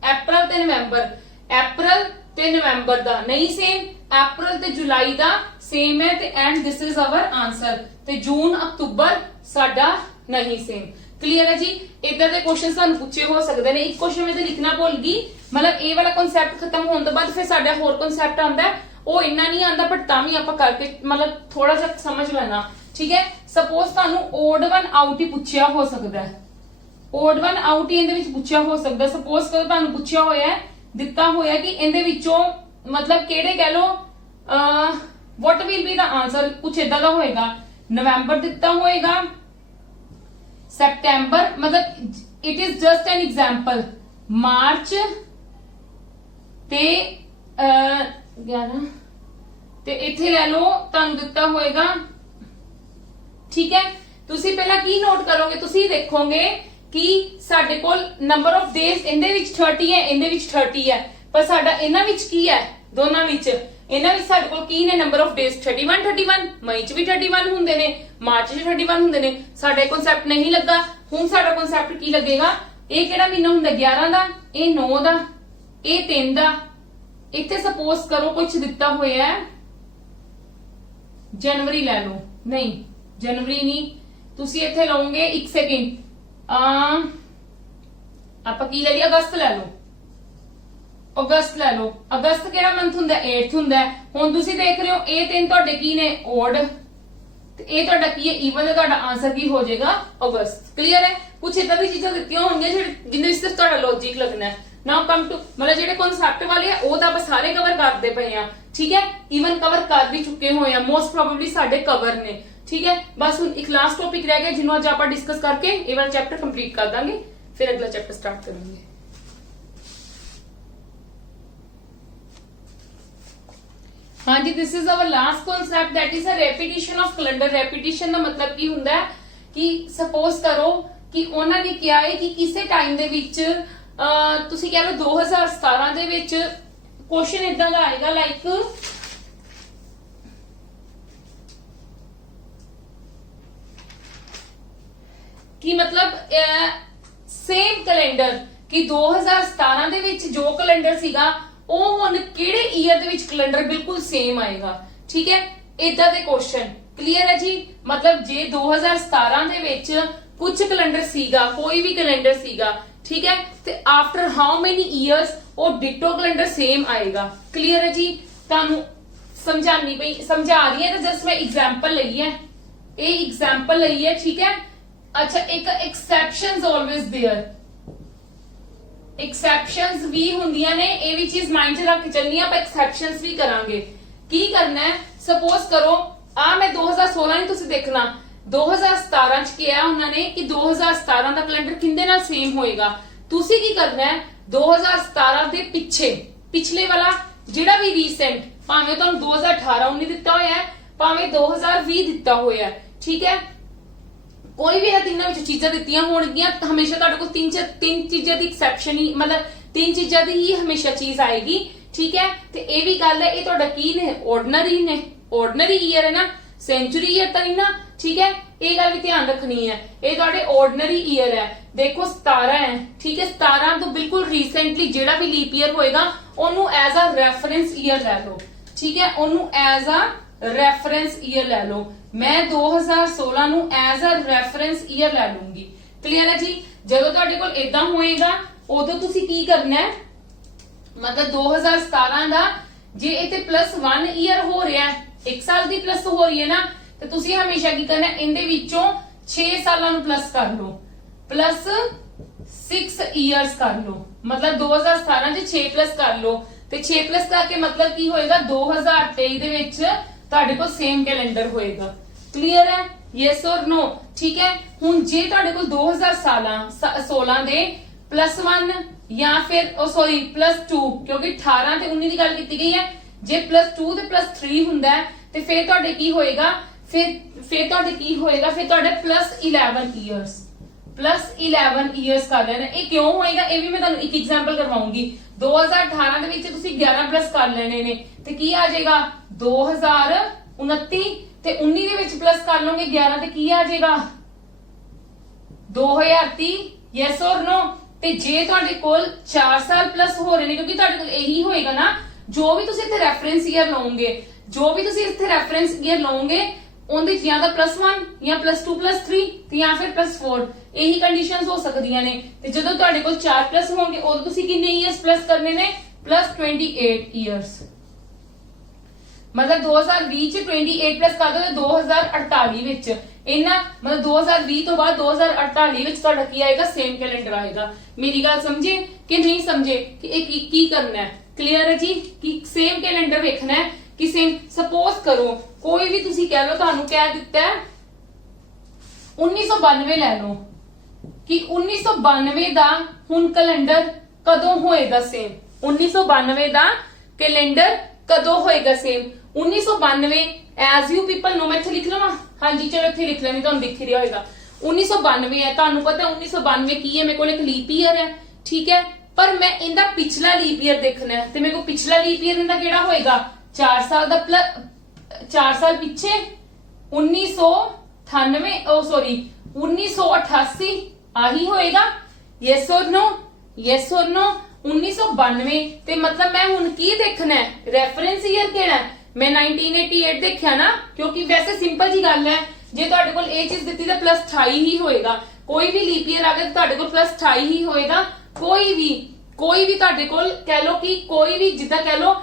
ਅਪ੍ਰੈਲ ਤੇ ਨਵੰਬਰ ਦਾ ਨਹੀਂ ਸੇਮ अप्रैल ते जुलाई दा सेम है ते and this is our answer ते जून अक्तूबर साडा नहीं सेम। क्लियर है जी। इधर दे क्वेश्चन ਤੁਹਾਨੂੰ ਪੁੱਛੇ ਹੋ ਸਕਦੇ ਨੇ। ਇੱਕ क्वेश्चन मैं तो लिखना भूल गई, मतलब ਇਹ वाला कॉन्सेप्ट खत्म होने तो बाद फिर साडा होर कॉन्सेप्ट आंदा है, ਉਹ ਇੰਨਾ ਨਹੀਂ ਆਂਦਾ बट ਤਾਂ ਵੀ ਆਪਾਂ ਕਰਕੇ मतलब थोड़ा सा समझ लेना। ठीक है, सपोज ਤੁਹਾਨੂੰ ओड वन आउट ही ਪੁੱਛਿਆ ਹੋ ਸਕਦਾ है, ओड वन आउट ही ਇਹਦੇ ਵਿੱਚ ਪੁੱਛਿਆ ਹੋ ਸਕਦਾ। ਸਪੋਜ਼ ਕਰੋ ਤੁਹਾਨੂੰ ਪੁੱਛਿਆ ਹੋਇਆ ਹੈ, ਦਿੱਤਾ ਹੋਇਆ ਕਿ ਇਹਦੇ ਵਿੱਚੋਂ मतलब ਕਿਹੜੇ ਕਹਿ ਲੋ what will be the answer, कुछ इदा ਦਾ ਹੋਏਗਾ। नवंबर ਦਿੱਤਾ होएगा, सितंबर, मतलब it is just an example, March ते 11 ਤੇ ਇੱਥੇ ਲੈ ਲਓ ਤੁਹਾਨੂੰ ਦਿੱਤਾ ਹੋਏਗਾ। ਠੀਕ ਹੈ, ਤੁਸੀਂ ਪਹਿਲਾਂ ਕੀ ਨੋਟ ਕਰੋਗੇ, ਤੁਸੀਂ ਦੇਖੋਗੇ ਕਿ ਸਾਡੇ ਕੋਲ ਨੰਬਰ ਆਫ ਡੇਜ਼ ਇਹਦੇ ਵਿੱਚ 30 ਹੈ, ਇਹਦੇ ਵਿੱਚ 30 ਹੈ, ਪਰ ਸਾਡਾ ਇਹਨਾਂ ਵਿੱਚ ਕੀ ਹੈ, ਦੋਨਾਂ ਵਿੱਚ ਇਹਨਾਂ ਵਿੱਚ ਸਾਡੇ ਕੋਲ ਕੀ ਨੇ ਨੰਬਰ ਆਫ ਡੇਜ਼ 31 ਮਈ ਚ ਵੀ 31 ਹੁੰਦੇ ਨੇ, ਮਾਰਚ ਚ 31 ਹੁੰਦੇ ਨੇ। ਸਾਡੇ ਕਨਸੈਪਟ ਨਹੀਂ ਲੱਗਾ। ਹੁਣ ਸਾਡਾ ਕਨਸੈਪਟ ਕੀ ਲੱਗੇਗਾ, ਇਹ ਕਿਹੜਾ ਮਹੀਨਾ ਹੁੰਦਾ 11 ਦਾ, ਇਹ 9 ਦਾ, ਇਹ 3 ਦਾ। ਇੱਥੇ ਸਪੋਜ਼ ਕਰੋ ਕੁਝ ਦਿੱਤਾ ਹੋਇਆ ਹੈ जनवरी ले लो, नहीं जनवरी नहीं, तुसी इत्थे लओगे 1 सेकंड आप की ले लिया अगस्त ले लो, अगस्त ले लो। अगस्त केड़ा मंथ हुंदा 8th हुंदा। हुण तुसी देख रहे हो ए तीन तुहाडे की ने ओड ते ए तुहाडा की है इवन, ते तुहाडा आंसर की हो जाएगा अगस्त। क्लियर है, कुछ इदां दी चीजां दित्तियां होणगीਆਂ जिन्ने सिर्फ तुहाडा लॉजिक लगना है। नाउ कम टू मतलब ਜਿਹੜੇ ਕਨਸੈਪਟ ਵਾਲੇ ਆ ਉਹ ਤਾਂ ਆਪਾਂ ਸਾਰੇ ਕਵਰ ਕਰਦੇ ਪਏ ਆ। ਠੀਕ ਹੈ, ਈਵਨ ਕਵਰ ਕਰ ਵੀ ਚੁੱਕੇ ਹੋਏ ਆ, ਮੋਸਟ ਪ੍ਰੋਬੇਬਲੀ ਸਾਡੇ ਕਵਰ ਨੇ। ਠੀਕ ਹੈ, ਬਸ ਹੁਣ ਇੱਕ ਲਾਸਟ ਟੌਪਿਕ ਰਹਿ ਗਿਆ ਜਿਹਨੂੰ ਅੱਜ ਆਪਾਂ ਡਿਸਕਸ ਕਰਕੇ ਇਹ ਵਾਲਾ ਚੈਪਟਰ ਕੰਪਲੀਟ ਕਰ ਦਾਂਗੇ, ਫਿਰ ਅਗਲਾ ਚੈਪਟਰ ਸਟਾਰਟ ਕਰਾਂਗੇ। हाँ जी, this is our last concept that is a repetition of calendar. Repetition ਦਾ ਮਤਲਬ ਕੀ ਹੁੰਦਾ ਹੈ ਕਿ ਸਪੋਜ਼ ਕਰੋ ਕਿ ਉਹਨਾਂ ਨੇ ਕਿਹਾ ਹੈ ਕਿ ਕਿਸੇ ਟਾਈਮ ਦੇ ਵਿੱਚ ਤੁਸੀਂ ਕਹਿ ਲਓ 2017 ਦੇ ਵਿੱਚ ਕੁਐਸਚਨ ਇਦਾਂ ਦਾ ਆਏਗਾ ਲਾਈਕ ਕਿ ਮਤਲਬ ਸੇਮ ਕੈਲੰਡਰ ਕਿ 2017 ਦੇ ਵਿੱਚ ਜੋ ਕੈਲੰਡਰ ਸੀਗਾ ਉਹ ਹੁਣ ਕਿਹੜੇ ਈਅਰ ਦੇ ਵਿੱਚ ਕੈਲੰਡਰ ਬਿਲਕੁਲ ਸੇਮ ਆਏਗਾ। ਠੀਕ ਹੈ, ਇਦਾਂ ਦੇ ਕੁਐਸਚਨ। ਕਲੀਅਰ ਹੈ ਜੀ। ਮਤਲਬ ਜੇ 2017 ਦੇ ਵਿੱਚ ਕੁਝ ਕੈਲੰਡਰ ਸੀਗਾ, ਕੋਈ ਵੀ ਕੈਲੰਡਰ ਸੀਗਾ, ठीक है, तो आफ्टर हाउ मेनी ईयर्स वो डिटो कैलेंडर सेम आएगा। क्लियर है जी। तानू समझानी पई, समझा रही है तो जस्ट मैं एग्जांपल लई है, ये एग्जांपल लई है। ठीक है, अच्छा एक एक्सेप्शंस ऑलवेज देयर, एक्सेप्शंस भी हुंदियां ने, ये भी चीज माइंड च रख के चलनी है। आप एक्सेप्शंस भी करांगे। की करना है, सपोज करो आ मैं 2016 नहीं, तुसी देखना 2017 ਚ ਕਿਹਾ ਉਹਨਾਂ ਨੇ ਕਿ 2017 ਦਾ ਕੈਲੰਡਰ ਕਿੰਦੇ ਨਾਲ ਸੇਮ ਹੋਏਗਾ। ਤੁਸੀਂ ਕੀ ਕਰਨਾ ਹੈ, 2017 ਦੇ ਪਿਛਲੇ ਵਾਲਾ ਜਿਹੜਾ ਵੀ ਰੀਸੈਂਟ, ਭਾਵੇਂ ਤੁਹਾਨੂੰ 2018-19 ਦਿੱਤਾ ਹੋਇਆ ਹੈ, ਭਾਵੇਂ 2020 ਦਿੱਤਾ ਹੋਇਆ ਹੈ। ਠੀਕ ਹੈ, ਕੋਈ ਵੀ ਇਹਨਾਂ ਤਿੰਨਾਂ ਵਿੱਚ ਚੀਜ਼ਾਂ ਦਿੱਤੀਆਂ ਹੋਣਗੀਆਂ, ਹਮੇਸ਼ਾ ਤੁਹਾਡੇ ਕੋਲ ਤਿੰਨ ਚੀਜ਼ਾਂ ਦੀ ਐਕਸੈਪਸ਼ਨ ਹੀ, ਮਤਲਬ ਤਿੰਨ ਚੀਜ਼ਾਂ ਦੀ ਹੀ ਹਮੇਸ਼ਾ ਚੀਜ਼ ਆਏਗੀ। ਠੀਕ ਹੈ, ਤੇ ਇਹ ਵੀ ਗੱਲ ਹੈ, ਇਹ ਤੁਹਾਡਾ ਕੀ ਨੇ, ਆਰਡੀਨਰੀ ਨੇ, ਆਰਡੀਨਰੀ ਈਅਰ ਹੈ ਨਾ, सेंचुरी ईयर तो नहीं ना। ठीक है, ये गल भी ध्यान रखनी है, ये तुहाडे ऑर्डिनरी ईयर है। देखो 17 है। ठीक है, 17 तो बिल्कुल रीसेंटली जेड़ा भी लीप ईयर होएगा ओनू एज अ रेफरेंस ईयर ले लो। ठीक है, ओनू एज अ रेफरेंस ईयर ले लो। मैं 2016 नू एज अ रेफरेंस ईयर ले लूंगी। क्लियर है जी। जदों तुहाडे कोल इदां होएगा उदों तुसीं की करना है, मतलब 2017 दा जे इत्थे +1 ईयर हो रहा है, 1 साल ਦੀ ਪਲੱਸ ਹੋ ਰਹੀ ਹੈ ਨਾ, ਤੇ ਤੁਸੀਂ ਹਮੇਸ਼ਾ ਕੀ ਕਰਨਾ, ਇਹਦੇ ਵਿੱਚੋਂ 6 ਸਾਲਾਂ ਨੂੰ ਪਲੱਸ ਕਰ ਲਓ, ਪਲੱਸ 6 ਇਅਰਸ ਕਰ ਲਓ। ਮਤਲਬ 2017 ਚ 6 ਪਲੱਸ ਕਰ ਲਓ, ਤੇ 6 ਪਲੱਸ ਕਰਕੇ ਮਤਲਬ ਕੀ ਹੋਏਗਾ, 2023 ਦੇ ਵਿੱਚ ਤੁਹਾਡੇ ਕੋਲ ਸੇਮ ਕੈਲੰਡਰ ਹੋਏਗਾ। ਕਲੀਅਰ ਹੈ, ਯੈਸ অর ਨੋ। ਠੀਕ ਹੈ, ਹੁਣ ਜੇ ਤੁਹਾਡੇ ਕੋਲ 2016 ਦੇ +1 ਜਾਂ ਫਿਰ ਸੌਰੀ +2, ਕਿਉਂਕਿ 18 ਤੇ 19 ਦੀ ਗੱਲ ਕੀਤੀ ਗਈ ਹੈ, ਜੇ +2 ਤੇ +3 ਹੁੰਦਾ ਹੈ ਤੇ ਫਿਰ ਤੁਹਾਡੇ ਕੀ ਹੋਏਗਾ, ਫਿਰ ਤੁਹਾਡੇ ਕੀ ਹੋਏਗਾ, ਫਿਰ ਤੁਹਾਡੇ +11 ਇਅਰਸ, +11 ਇਅਰਸ ਕਰ ਲੈਣਾ। ਇਹ ਕਿਉਂ ਹੋਏਗਾ, ਇਹ ਵੀ ਮੈਂ ਤੁਹਾਨੂੰ ਇੱਕ ਐਗਜ਼ਾਮਪਲ ਕਰਵਾਉਂਗੀ। 2018 ਦੇ ਵਿੱਚ ਤੁਸੀਂ 11 ਪਲੱਸ ਕਰ ਲੈਣੇ ਨੇ, ਤੇ ਕੀ ਆ ਜਾਏਗਾ 2029, ਤੇ 19 ਦੇ ਵਿੱਚ ਪਲੱਸ ਕਰ ਲਓਗੇ 11, ਤੇ ਕੀ ਆ ਜਾਏਗਾ 2030। Yes or no. ਤੇ ਜੇ ਤੁਹਾਡੇ ਕੋਲ 4 ਸਾਲ ਪਲੱਸ ਹੋ ਰਹੇ ਨੇ, ਕਿਉਂਕਿ ਤੁਹਾਡੇ ਕੋਲ ਇਹੀ ਹੋਏਗਾ ਨਾ ਜੋ ਵੀ ਤੁਸੀਂ ਇੱਥੇ ਰੈਫਰੈਂਸ ਈਅਰ ਲਓਗੇ, ਜੋ ਵੀ ਤੁਸੀਂ ਇੱਥੇ ਰੈਫਰੈਂਸ ਈਅਰ ਲਓਗੇ ਉਹਦੇ ਚ ਜਾਂ ਤਾਂ +1 ਜਾਂ +2 +3 ਤੇ ਜਾਂ ਫਿਰ +4 ਇਹੀ ਕੰਡੀਸ਼ਨਸ ਹੋ ਸਕਦੀਆਂ ਨੇ। ਤੇ ਜਦੋਂ ਤੁਹਾਡੇ ਕੋਲ 4+ ਹੋਣਗੇ ਉਦੋਂ ਤੁਸੀਂ ਕਿੰਨੇ ਇਅਰਸ ਪਲੱਸ ਕਰਨੇ ਨੇ? +28 ਇਅਰਸ। ਮਤਲਬ 2020 ਚ 28 ਪਲੱਸ ਕਰ ਦੋ ਤੇ 2048 ਵਿੱਚ ਇਹਨਾਂ ਮਤਲਬ 2020 ਤੋਂ ਬਾਅਦ 2048 ਵਿੱਚ ਤੁਹਾਡਾ ਕੀ ਆਏਗਾ? ਸੇਮ ਕੈਲੰਡਰ ਆਏਗਾ। ਮੇਰੀ ਗੱਲ ਸਮਝੇ ਕਿ ਨਹੀਂ ਸਮਝੇ ਕਿ ਇਹ ਕੀ ਕਰਨਾ ਹੈ? ਕਲੀਅਰ ਹੈ ਜੀ ਕਿ ਸੇਮ ਕੈਲੰਡਰ ਵੇਖਣਾ ਹੈ ਕਿ ਸੇਮ। ਸਪੋਜ਼ ਕਰੋ ਕੋਈ ਵੀ ਤੁਸੀਂ ਕਹਿ ਲਓ ਤੁਹਾਨੂੰ ਕਹਿ ਦਿੱਤਾ ਹੈ 1992 ਲੈ ਲਓ ਕਿ 1992 ਦਾ ਹੁਣ ਕੈਲੰਡਰ ਕਦੋਂ ਹੋਏਗਾ ਸੇਮ? 1992 ਦਾ ਕੈਲੰਡਰ ਕਦੋਂ ਹੋਏਗਾ ਸੇਮ? 1992 ਐਜ਼ ਯੂ ਪੀਪਲ ਨੋ। ਮੈਂ ਇੱਥੇ ਲਿਖ ਲਵਾਂ? ਹਾਂਜੀ ਚਲੋ ਇੱਥੇ ਲਿਖ ਲੈਣੀ, ਤੁਹਾਨੂੰ ਦਿਖ ਰਿਹਾ ਹੋਏਗਾ। 1992 ਹੈ, ਤੁਹਾਨੂੰ ਪਤਾ 1992 ਕੀ ਹੈ? ਮੇਰੇ ਕੋਲ ਇੱਕ ਲੀਪ ਈਅਰ ਹੈ, ਠੀਕ ਹੈ, ਪਰ ਮੈਂ ਇਹਦਾ ਪਿਛਲਾ ਲੀਪ ਈਅਰ ਦੇਖਣਾ ਹੈ ਤੇ ਮੇਰੇ ਕੋਲ ਪਿਛਲਾ ਲੀਪ ਈਅਰ ਇਹਦਾ ਕਿਹੜਾ ਹੋਏਗਾ? 4 ਸਾਲ ਦਾ 4 ਸਾਲ ਪਿੱਛੇ 1988 ਆਹੀ ਹੋਏਗਾ। Yes or no? Yes or no? 1992 ਤੇ ਮਤਲਬ ਮੈਂ ਹੁਣ ਕੀ ਦੇਖਣਾ ਹੈ? ਰੈਫਰੈਂਸ ਈਅਰ ਕਿਹੜਾ ਹੈ? ਮੈਂ 1988 ਦੇਖਿਆ ਨਾ, ਕਿਉਂਕਿ ਵੈਸੇ ਸਿੰਪਲ ਜੀ ਗੱਲ ਹੈ, ਜੇ ਤੁਹਾਡੇ ਕੋਲ ਇਹ ਚੀਜ਼ ਦਿੱਤੀ ਤਾਂ +28 ਹੀ ਹੋਏਗਾ। ਕੋਈ ਵੀ ਲੀਪ ਈਅਰ ਆ ਗਿਆ ਤੁਹਾਡੇ ਕੋਲ +28 ਹੀ ਹੋਏਗਾ। ਕੋਈ ਵੀ ਤੁਹਾਡੇ ਕੋਲ ਕਹਿ ਲੋ ਕਿ ਕੋਈ ਵੀ ਜਿੱਦਾਂ ਕਹਿ ਲੋ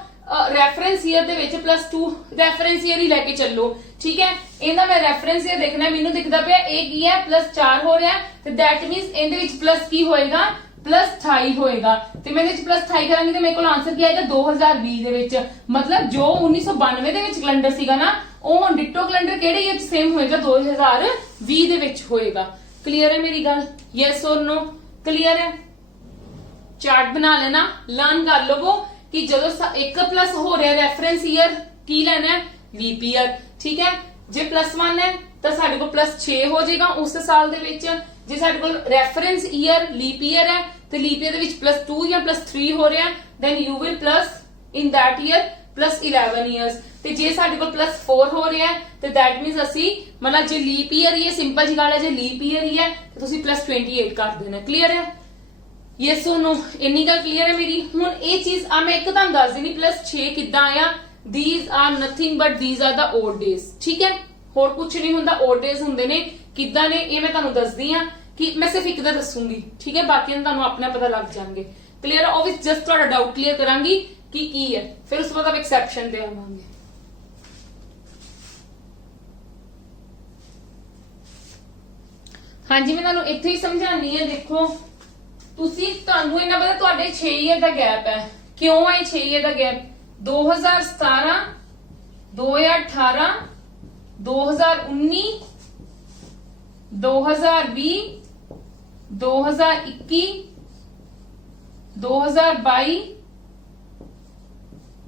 ਰੈਫਰੈਂਸ ਈਅਰ ਦੇ ਵਿੱਚ +2 ਰੈਫਰੈਂਸ ਈਅਰ ਹੀ ਲੈ ਕੇ ਚੱਲੋ, ਠੀਕ ਹੈ। ਇਹਦਾ ਮੈਂ ਰੈਫਰੈਂਸ ਈਅਰ ਦੇਖਣਾ, ਮੈਨੂੰ ਦਿਖਦਾ ਪਿਆ ਇਹ ਕੀ ਹੈ? +4 ਹੋ ਰਿਹਾ ਤੇ ਦੈਟ ਮੀਨਸ ਇਹਦੇ ਵਿੱਚ ਪਲੱਸ ਕੀ ਹੋਏਗਾ? +28 ਹੋਏਗਾ। ਤੇ ਮੈਂ ਇਹਦੇ ਵਿੱਚ +28 ਕਰਾਂਗੀ ਤੇ ਮੇਰੇ ਕੋਲ ਆਨਸਰ ਕੀ ਆਏਗਾ? 2020 ਦੇ ਵਿੱਚ। ਮਤਲਬ ਜੋ 1992 ਦੇ ਵਿੱਚ ਕੈਲੰਡਰ ਸੀਗਾ ਨਾ, ਉਹ ਹੁਣ ਡਿਟੋ ਕੈਲੰਡਰ ਕਿਹੜੇ ਈਅਰ ਚ ਸੇਮ ਹੋਏਗਾ? 2020 ਦੇ ਵਿੱਚ ਹੋਏਗਾ। ਕਲੀਅਰ ਹੈ ਮੇਰੀ ਗੱਲ? Yes or no? ਕਲੀਅਰ ਹੈ? ਚਾਰਟ ਬਣਾ ਲੈਣਾ, ਲਰਨ ਕਰ ਲਵੋ ਕਿ ਜਦੋਂ 1+ ਹੋ ਰਿਹਾ ਰੈਫਰੈਂਸ ਈਅਰ ਕੀ ਲੈਣਾ ਹੈ? ਲੀਪ ਈਅਰ, ਠੀਕ ਹੈ। ਜੇ +1 ਹੈ ਤਾਂ ਸਾਡੇ ਕੋਲ +6 ਹੋ ਜਾਏਗਾ ਉਸ ਸਾਲ ਦੇ ਵਿੱਚ। ਜੇ ਸਾਡੇ ਕੋਲ ਰੈਫਰੈਂਸ ਈਅਰ ਲੀਪ ਈਅਰ ਹੈ ਤੇ ਲੀਪ ਈਅਰ ਦੇ ਵਿੱਚ +2 ਜਾਂ +3 ਹੋ ਰਿਹਾ, then you will plus in that year +11 years। ਤੇ ਜੇ ਸਾਡੇ ਕੋਲ +4 ਹੋ ਰਿਹਾ ਤੇ that means ਅਸੀਂ ਮਤਲਬ ਜੇ ਲੀਪ ਈਅਰ ਹੀ ਹੈ, ਸਿੰਪਲ ਜੀ ਗੱਲ ਹੈ, ਜੇ ਲੀਪ ਈਅਰ ਹੀ ਹੈ ਤੇ ਤੁਸੀਂ +28 ਕਰ ਦੇਣਾ। ਕਲੀਅਰ ਹੈ? Yes or no? ਇੰਨੀ ਗੱਲ ਕਲੀਅਰ ਹੈ ਮੇਰੀ? ਹੁਣ ਇਹ ਚੀਜ਼ ਆ ਮੈਂ ਇੱਕ ਤੁਹਾਨੂੰ ਦੱਸ ਦਿੰਦੀ +6 ਕਿੱਦਾਂ ਆਇਆ। these are nothing but these are the odd days, ਠੀਕ ਹੈ। ਹੋਰ ਕੁਝ ਨਹੀਂ ਹੁੰਦਾ, odd days ਹੁੰਦੇ ਨੇ। ਕਿੱਦਾਂ ਨੇ ਇਹ ਮੈਂ ਤੁਹਾਨੂੰ ਦੱਸਦੀ ਆ ਕਿ ਮੈਂ ਸਿਰਫ ਇੱਕ ਦਾ ਦੱਸੂਗੀ, ਠੀਕ ਹੈ, ਬਾਕੀ ਤੁਹਾਨੂੰ ਆਪਣਾ ਪਤਾ ਲੱਗ ਜਾਣਗੇ। ਕਲੀਅਰ ਹੈ? ਉਹ ਵੀ ਜਸਟ ਤੁਹਾਡਾ ਡਾਊਟ ਕਲੀਅਰ ਕਰਾਂਗੀ ਕਿ ਕੀ ਹੈ, ਫਿਰ ਉਸ ਤੋਂ ਬਾਅਦ ਐਕਸੈਪਸ਼ਨ ਤੇ ਆਵਾਂਗੇ। ਹਾਂਜੀ ਮੈਂ ਤੁਹਾਨੂੰ ਇੱਥੇ ਹੀ ਸਮਝਾਉਣੀ ਹੈ। ਦੇਖੋ ਤੁਸੀਂ ਤੁਹਾਨੂੰ ਇਹਨਾਂ ਪਤਾ ਤੁਹਾਡੇ 6 ਈਅਰ ਦਾ ਗੈਪ ਹੈ। ਕਿਉਂ ਹੈ 6 ਈਅਰ ਦਾ ਗੈਪ? 2017 2018 2019 2020 2021 2022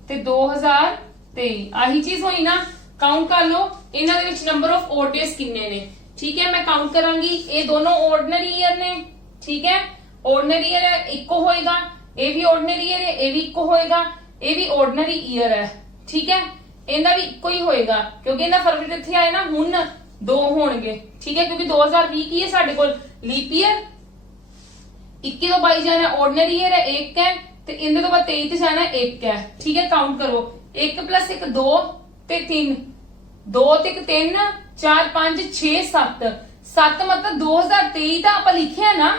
ਤੇ 2023 ਆਹੀ ਚੀਜ਼ ਹੋਈ ਨਾ। ਕਾਊਂਟ ਕਰ ਲਓ ਇਹਨਾਂ ਦੇ ਵਿੱਚ ਨੰਬਰ ਆਫ ਓਡ ਡੇਜ਼ ਕਿੰਨੇ ਨੇ, ਠੀਕ ਹੈ। ਮੈਂ ਕਾਊਂਟ ਕਰਾਂਗੀ, ਇਹ ਦੋਨੋਂ ਆਰਡੀਨਰੀ ਈਅਰ ਨੇ, ਠੀਕ ਹੈ। ਆਰਡੀਨਰੀ ਈਅਰ ਹੈ, ਇੱਕੋ ਹੋਏਗਾ। ਇਹ ਵੀ ਆਰਡੀਨਰੀ ਈਅਰ ਹੈ, ਇਹ ਵੀ ਇੱਕੋ ਹੋਏਗਾ। ਇਹ ਵੀ ਆਰਡੀਨਰੀ ਈਅਰ ਹੈ, ਠੀਕ ਹੈ। ਇਹਦਾ ਵੀ ਇੱਕੋ ਹੀ ਹੋਏਗਾ ਕਿਉਂਕਿ ਇਹਦਾ ਫਰਵਰੀ ਇੱਥੇ ਆਏ ਨਾ, ਹੁਣ 2 ਹੋਣਗੇ, ਠੀਕ ਹੈ, ਕਿਉਂਕਿ 2020 ਕੀ ਹੈ ਸਾਡੇ ਕੋਲ? Leap year. 21 ਤੋਂ 22 ਜਾਣਾ ਆਰਡੀਨਰੀ ਈਅਰ ਹੈ, 1 ਹੈ, ਤੇ ਇਹਦੇ ਤੋਂ ਬਾਅਦ 23 ਤੇ ਜਾਣਾ 1 ਹੈ, ਠੀਕ ਹੈ। ਕਾਊਂਟ ਕਰੋ, 1 + 1 2 ਤੇ 3, 2 ਤੇ 1 3 4 5 6 7 7 ਮਤਲਬ 2023 ਦਾ ਆਪਾਂ ਲਿਖਿਆ ਨਾ,